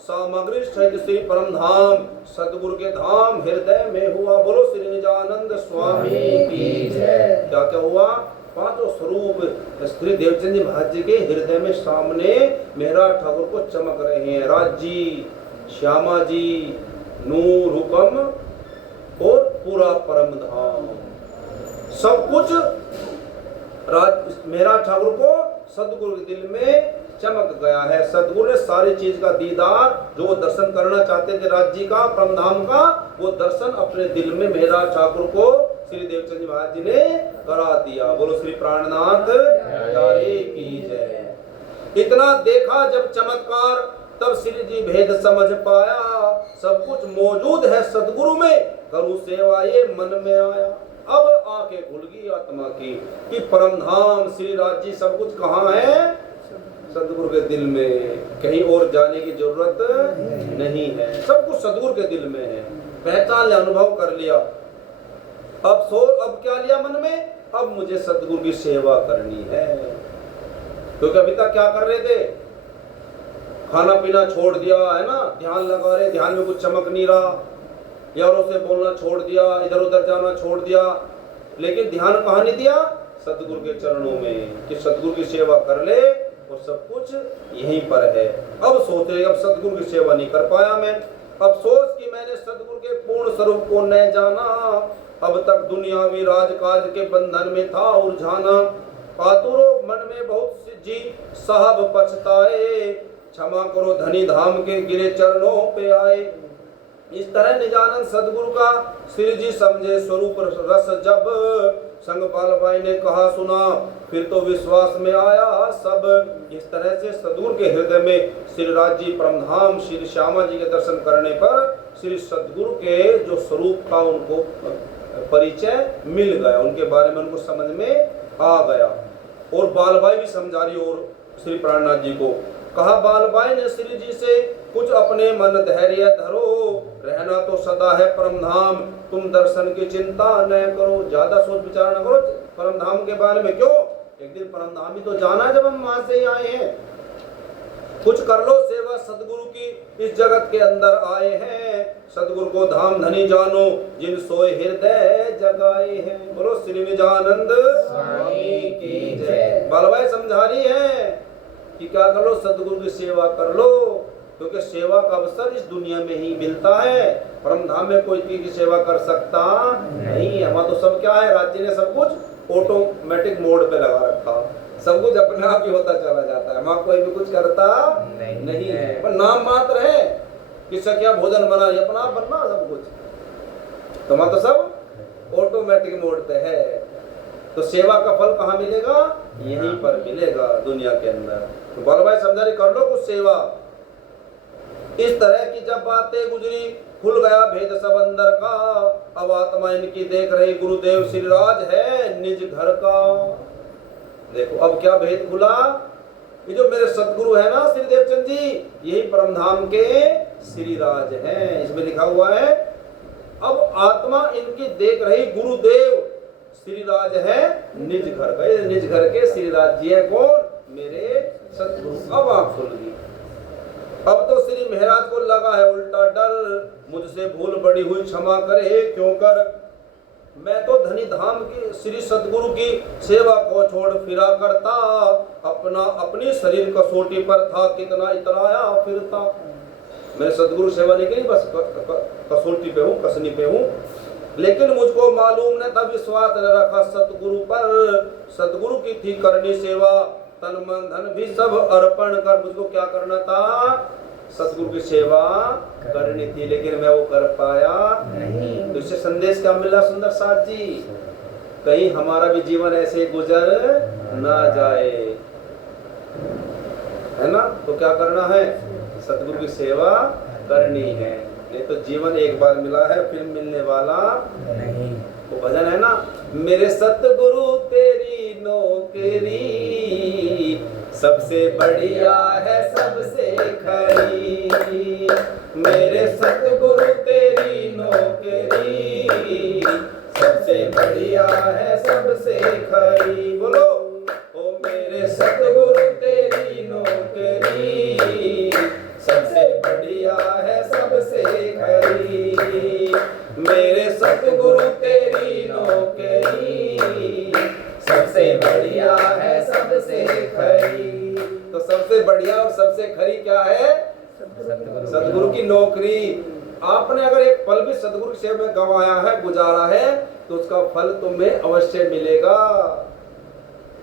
सामग्री सहित श्री परम धाम सतगुरु के धाम हृदय में हुआ। बोलो श्री निजानंद स्वामी की जय। क्या क्या हुआ? पांचों स्वरूप श्री देवचंद जी महाराज जी के हृदय में सामने मेहरा ठाकुर को चमक रहे हैं। राज जी, श्यामा जी, नूर हुकम और पूरा परम धाम सब कुछ मेहरा ठाकुर को सतगुरु के दिल में चमक गया है। सतगुरु ने सारी चीज का दीदार जो दर्शन करना चाहते थे राज्य का परम धाम का, वो दर्शन अपने दिल में मेहरा ठाकुर को श्री देवचंद जी महाराज जी ने करा दिया। बोलो श्री प्राणनाथ की जय। इतना देखा जब चमत्कार तब श्री जी भेद समझ पाया, सब कुछ मौजूद है सतगुरु में, करूं सेवा ये मन में आया। अब आंखें खुल गई आत्मा की कि परम धाम श्री राज जी सब कुछ कहाँ है? सतगुरु के दिल में, कहीं और जाने की जरूरत नहीं है। सब कुछ सतगुरु के दिल में है। पहचान लिया, अनुभव कर लिया। अब क्या लिया मन में? अब मुझे सतगुरु की सेवा करनी है। क्योंकि अभी तक क्या कर रहे थे? खाना पीना छोड़ दिया है ना, ध्यान लगा रहे, ध्यान में कुछ चमक नहीं रहा, यारों से बोलना छोड़ दिया, इधर उधर जाना छोड़ दिया, लेकिन ध्यान कहाँ नहीं दिया? सतगुरु के चरणों में, कि सतगुरु की सेवा कर ले और सब कुछ यहीं पर है। अब सोचे अब सतगुरु की सेवा नहीं कर पाया मैं, अफसोस कि मैंने सतगुरु के पूर्ण स्वरूप को न जाना, अब तक दुनियावी राजकाज के बंधन में था उलझाना। आतुरो मन में बहुत जी साहब पछताए, क्षमा करो धनी धाम के गिरे चरणों पे आए। इस तरह निजानंद सदगुरु का श्री जी समझे स्वरूप रस जब, संग पालभाई ने कहा सुना, फिर तो विश्वास में आया सब। इस तरह से सदगुरु के हृदय में श्री राज जी परम धाम श्री श्यामा जी के दर्शन करने पर श्री सदगुरु के जो स्वरूप का उनको परिचय मिल गया, उनके बारे में उनको समझ में आ गया। और बालभाई भी समझा रही और श्री प्राणनाथ जी को कहा, बालभाई ने श्री जी से कुछ अपने मन धैर्य धरो, रहना तो सदा है परम धाम, तुम दर्शन की चिंता न करो। ज्यादा सोच विचार न करो परम धाम के बारे में। क्यों? एक दिन परम धाम ही तो जाना जब हम वहां से ही आए हैं। कुछ कर लो सेवा सदगुरु की, इस जगत के अंदर आए हैं, सदगुरु को धाम धनी जानो, जिन सोए हृदय जगाए हैं। बोलो श्री निजानंद स्वामी की जय। बालभाई समझा रही है कि क्या कर लो, सदगुरु की सेवा कर लो, क्योंकि सेवा का अवसर इस दुनिया में ही मिलता है। परम धाम में कोई की सेवा कर सकता नहीं है। वहाँ तो सब क्या है, राज्य ने सब कुछ ऑटोमेटिक मोड पे लगा रखा, सब कुछ अपने आप ही होता चला जाता है। वहाँ कोई भी कुछ करता नहीं है, पर नाम मात्र है किसका क्या भोजन बना, अपना आप बनना सब कुछ। तो वहाँ तो सब ऑटोमेटिक मोड पे है। तो सेवा का फल कहाँ मिलेगा? यहीं पर मिलेगा दुनिया के अंदर। तो बाल भाई समझा रही, कर लो कुछ सेवा। इस तरह की जब बातें गुजरी, खुल गया भेद सब अंदर का, अब आत्मा इनकी देख रही गुरुदेव श्रीराज है निज घर का। देखो अब क्या भेद खुला, ये जो मेरे सतगुरु है ना श्री देवचंद जी, यही परमधाम के श्रीराज हैं। इसमें लिखा हुआ है अब आत्मा इनकी देख रही गुरुदेव श्रीराज है निज घर का। निज घर के श्रीराज जी है कौन? मेरे सतगुरु। अब आंख खुल गई। अब तो श्री महाराज को लगा है उल्टा डर, मुझसे भूल बड़ी हुई क्षमा करे क्यों कर, मैं तो धनी धाम की श्री सतगुरु की सेवा को छोड़ फिरा करता, अपनी शरीर कसोटी पर था कितना इतराया फिरता। मैं सतगुरु सेवा नहीं करी, बस कसोटी पे हूँ, कसनी पे हूँ, लेकिन मुझको मालूम न था, विश्वास न रखा सतगुरु पर। सतगुरु की थी करनी सेवा, तन मन धन भी सब अर्पण कर। मुझको क्या करना था? सतगुरु की सेवा करनी थी, लेकिन मैं वो कर पाया नहीं। तो इससे संदेश क्या मिला सुंदर साथ जी? कहीं हमारा भी जीवन ऐसे गुजर ना जाए, है ना? तो क्या करना है? सतगुरु की सेवा करनी है। ये तो जीवन एक बार मिला है, फिर मिलने वाला नहीं। वो भजन है ना, मेरे सतगुरु तेरी नौकरी सबसे बढ़िया है सबसे खरी, मेरे सतगुरु तेरी नौकरी सबसे बढ़िया है सबसे खरी। बोलो ओ मेरे सतगुरु तेरी नौकरी सबसे बढ़िया है सबसे खरी, मेरे सतगुरु तेरी नौकरी सबसे बढ़िया है सबसे खरी। तो सबसे बढ़िया और सबसे खरी क्या है? सतगुरु की नौकरी। आपने अगर एक पल भी सतगुरु की सेवा में गंवाया है, गुजारा है, तो उसका फल तुम्हें अवश्य मिलेगा।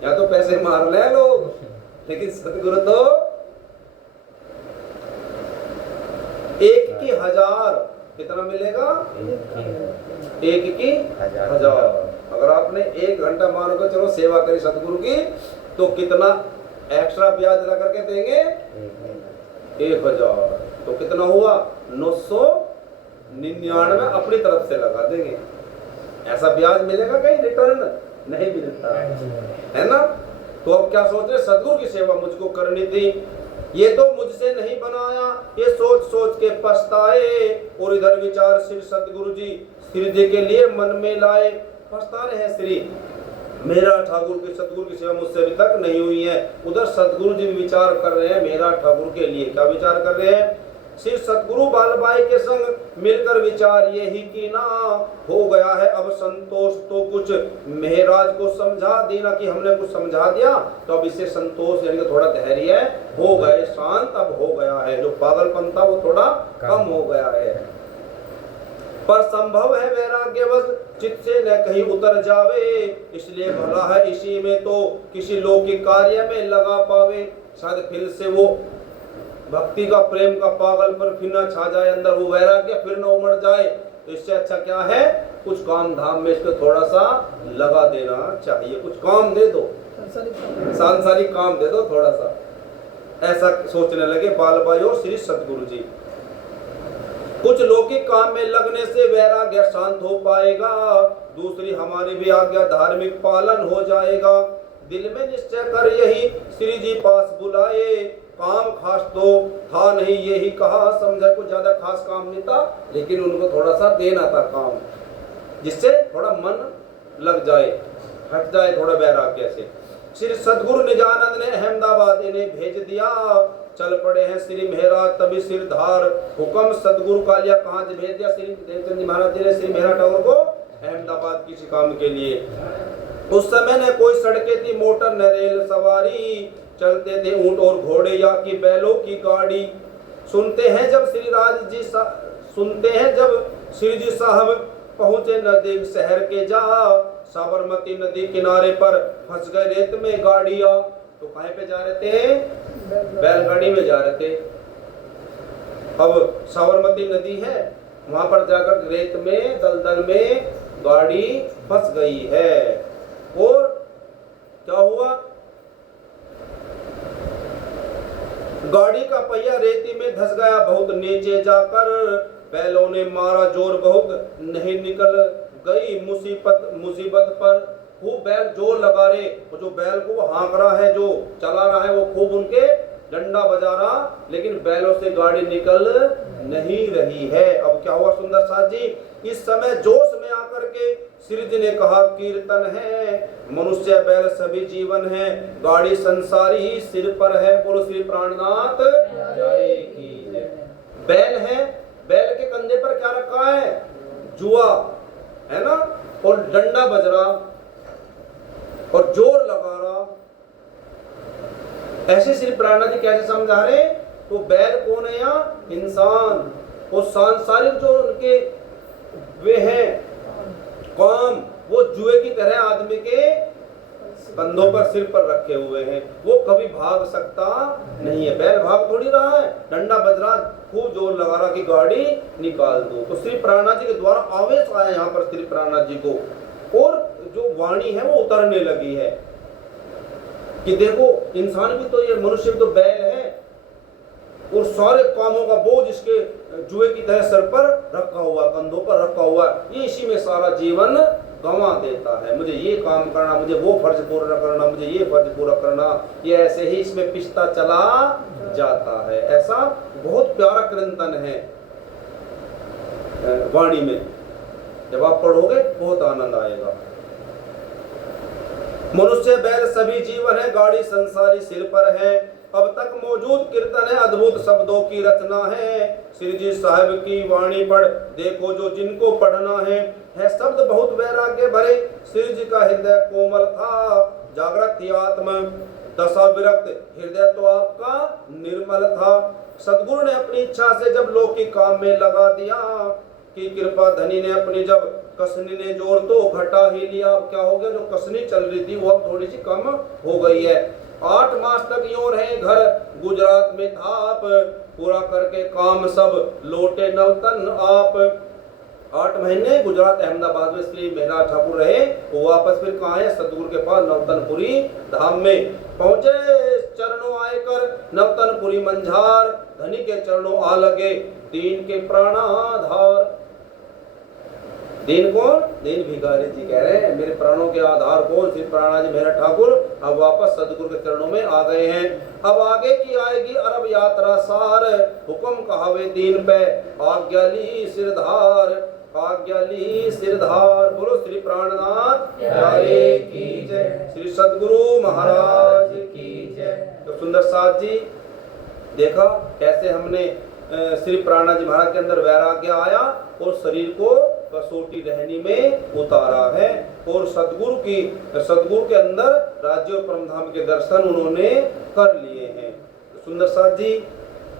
या तो पैसे मार ले लोग, लेकिन सतगुरु तो एक की हजार, कितना मिलेगा? एक की हजार। अगर आपने 1 घंटा मान के चलो सेवा करी सतगुरु की, तो कितना एक्स्ट्रा ब्याज लगा करके देंगे? 1000। तो कितना हुआ? 999 अपनी तरफ से लगा देंगे। ऐसा ब्याज मिलेगा कहीं रिटर्न? नहीं मिलता है ना। तो अब क्या सोच रहे? सतगुरु की सेवा मुझको करनी थी, ये तो मुझसे नहीं बनाया, ये सोच सोच के पछताए। और इधर विचार श्री सतगुरु जी श्री जी के लिए मन में लाए। पछता रहे हैं श्री, मेरा ठाकुर की सतगुरु की सेवा मुझसे अभी तक नहीं हुई है। उधर सतगुरु जी विचार कर रहे हैं मेरा ठाकुर के लिए। क्या विचार कर रहे हैं? श्री सतगुरु बालबाई के संग मिलकर विचार यही की ना, हो गया है अब संतोष। तो कुछ महाराज को समझा देना कि हमने कुछ समझा दिया, तो अब इससे संतोष यानी कि थोड़ा धैर्य हो गए, शांत अब हो गया है। जो पागलपन था वो थोड़ा कम हो गया है। पर संभव है वैराग्यवश चित्त से न कहीं उतर जावे, इसलिए भला है इसी में तो किसी लौकिक कार्य में लगा पावे। शायद फिर से वो भक्ति का प्रेम का पागल पर फिर न छा जाए अंदर, वो वैराग्य फिर न उमड़ जाए। तो इससे अच्छा क्या है? कुछ काम धाम में इसको थोड़ा सा लगा देना चाहिए। कुछ काम दे दो, सांसारिक काम दे दो थोड़ा सा, ऐसा सोचने लगे बालबाई और श्री सतगुरु जी। कुछ लौकिक काम में लगने से वैराग्य शांत हो पाएगा, दूसरी हमारी भी आज्ञा धार्मिक पालन हो जाएगा। दिल में निश्चय कर यही श्री जी पास बुलाए, काम खास तो था नहीं यही कहा, समझा कुछ ज्यादा खास काम नहीं था, लेकिन उनको थोड़ा सा देना था काम, जिससे थोड़ा मन लग जाए, हट जाए थोड़ा वैराग्य से। श्री सतगुरु निजानंद ने अहमदाबाद इन्हें भेज दिया, चल पड़े हैं श्री मेहरा तभी सिरधार। हुक्म सदगुरु का लिया, कहाँ भेज दिया श्री देवचंद जी महाराज जी ने श्री मेहरा ठाकुर को? अहमदाबाद किसी काम के लिए। उस समय न कोई सड़कें थी मोटर न रेल सवारी, चलते थे ऊंट और घोड़े या की बैलों की गाड़ी। सुनते हैं जब श्री जी साहब पहुंचे नजदीक शहर के जा, साबरमती नदी किनारे पर फंस गए रेत में गाड़ियां। तो कहीं पे जा रहे थे? बैलगाड़ी में जा रहे थे। अब साबरमती नदी है, वहां पर जाकर रेत में दलदल में गाड़ी फंस गई है। और क्या हुआ? गाड़ी का पहिया रेती में धस गया बहुत नीचे जाकर, बैलों ने मारा जोर बहुत नहीं निकल गई मुसीबत पर। खूब बैल जोर लगा रहे, जो बैल को हाँक रहा है, जो चला रहा है, वो खूब उनके डंडा बजा रहा, लेकिन बैलों से गाड़ी निकल नहीं रही है। अब क्या हुआ सुंदर साथ जी? इस समय जोश में आकर के श्री जी ने कहा कीर्तन है, मनुष्य बैल सभी जीवन है, गाड़ी संसारी सिर पर है। बोलो श्री प्राणनाथ प्यारे की जय। बैल है, बैल के कंधे पर क्या रखा है? जुआ है ना, और डंडा बज रहा और जोर लगा रहा। ऐसे श्री प्राणनाथ जी कैसे समझा रहे? तो बैल कौन है यहाँ? इंसान। वो सांसारिक जो उनके वे हैं काम, वो जुए की तरह आदमी के कंधों पर सिर पर रखे हुए हैं। वो कभी भाग सकता नहीं है। बैल भाग थोड़ी रहा है, डंडा बज रहा, खूब जोर लगा रहा कि गाड़ी निकाल दो। तो श्री प्राणनाथ जी के द्वारा आवेश आया यहाँ पर श्री प्राणनाथ जी को, और जो वाणी है वो उतरने लगी है कि देखो इंसान भी तो, ये मनुष्य भी तो बैल है, और सारे कामों का बोझ इसके जुए की तरह सर पर रखा हुआ, कंधों पर रखा हुआ, ये इसी में सारा जीवन गंवा देता है। मुझे ये काम करना, मुझे वो फर्ज पूरा करना, मुझे ये फर्ज पूरा करना, ये ऐसे ही इसमें पिसता चला जाता है। ऐसा बहुत प्यारा कीर्तन है वाणी में, जब आप पढ़ोगे बहुत आनंद आएगा। मनुष्य बैल सभी जीवन है, गाड़ी संसारी सिर पर है। अब तक मौजूद कीर्तन है, अद्भुत शब्दों की रचना है। श्री जी साहब की वाणी पढ़ देखो जो जिनको पढ़ना है शब्द बहुत वैराग्य भरे। श्री जी का हृदय कोमल था, जागृत थी आत्मा, दशा विरक्त हृदय तो आपका निर्मल था। सदगुरु ने अपनी इच्छा से जब लौकिक काम में लगा दिया, कि कृपा धनी ने अपनी जब कसनी ने जोर तो घटा ही लिया। अब क्या हो गया? जो कसनी चल रही थी वो अब थोड़ी सी कम हो गई है। 8 मास तक यूं रहे घर गुजरात में था आप, पूरा करके काम सब लौटे नवतन आप। 8 महीने गुजरात अहमदाबाद में श्री मेहरा ठाकुर रहे, वो वापस फिर कहाँ है? सदगुरु के पास नवतनपुरी धाम में पहुंचे। चरणों आए कर नवतनपुरी मंझार, धनी के चरणों आ लगे दीन के प्राणाधार। दीन कौन? दीन भिखारी जी कह रहे हैं मेरे प्राणों के आधार कौन? श्री प्राणनाथ जी मेहरा ठाकुर अब वापस सदगुरु के चरणों में आ गए हैं। अब आगे की आएगी अरब यात्रा सार, हुक्म कहावे दीन पे आज्ञा ली सिरधार, आज्ञा ली सिरधार। बोलो श्री प्राणनाथ प्यारे की जय, श्री सदगुरु महाराज की जय। तो सुंदर साथ जी देखा कैसे हमने श्री प्राणनाथ जी महाराज के अंदर वैराग्य आया और शरीर को कसौटी रहनी में उतारा है, और सदगुरु के अंदर राज्य और परम धाम के दर्शन उन्होंने कर लिए हैं। तो सुंदर साथ जी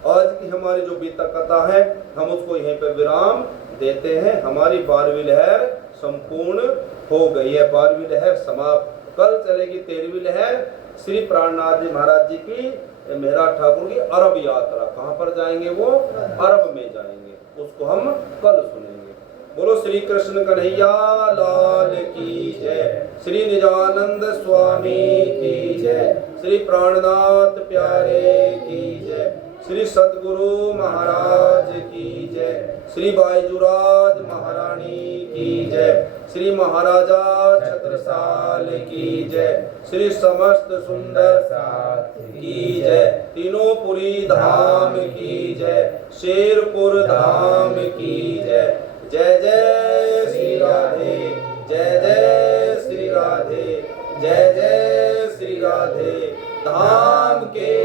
आज की हमारी जो बीता कथा है हम उसको यहीं पे विराम देते हैं। हमारी 12वीं लहर संपूर्ण हो गई है, 12वीं लहर समाप्त। कल चलेगी 13वीं लहर श्री प्राणनाथ जी महाराज जी की मेहरा ठाकुर की अरब यात्रा। कहाँ पर जाएंगे? वो अरब में जाएंगे, उसको हम कल सुनेंगे। बोलो श्री कृष्ण कन्हैया लाल की जय, श्री निजानंद स्वामी की जय, श्री प्राणनाथ प्यारे की जय, श्री सदगुरु महाराज की जय, श्री बाईजुराज महारानी की जय, श्री महाराजा छत्रसाल की जय, श्री समस्त सुंदर साथ की जय, तीनों पुरी धाम की जय, शेरपुर धाम की जय। जय जय श्री राधे, जय जय श्री राधे, जय जय श्री राधे। धाम के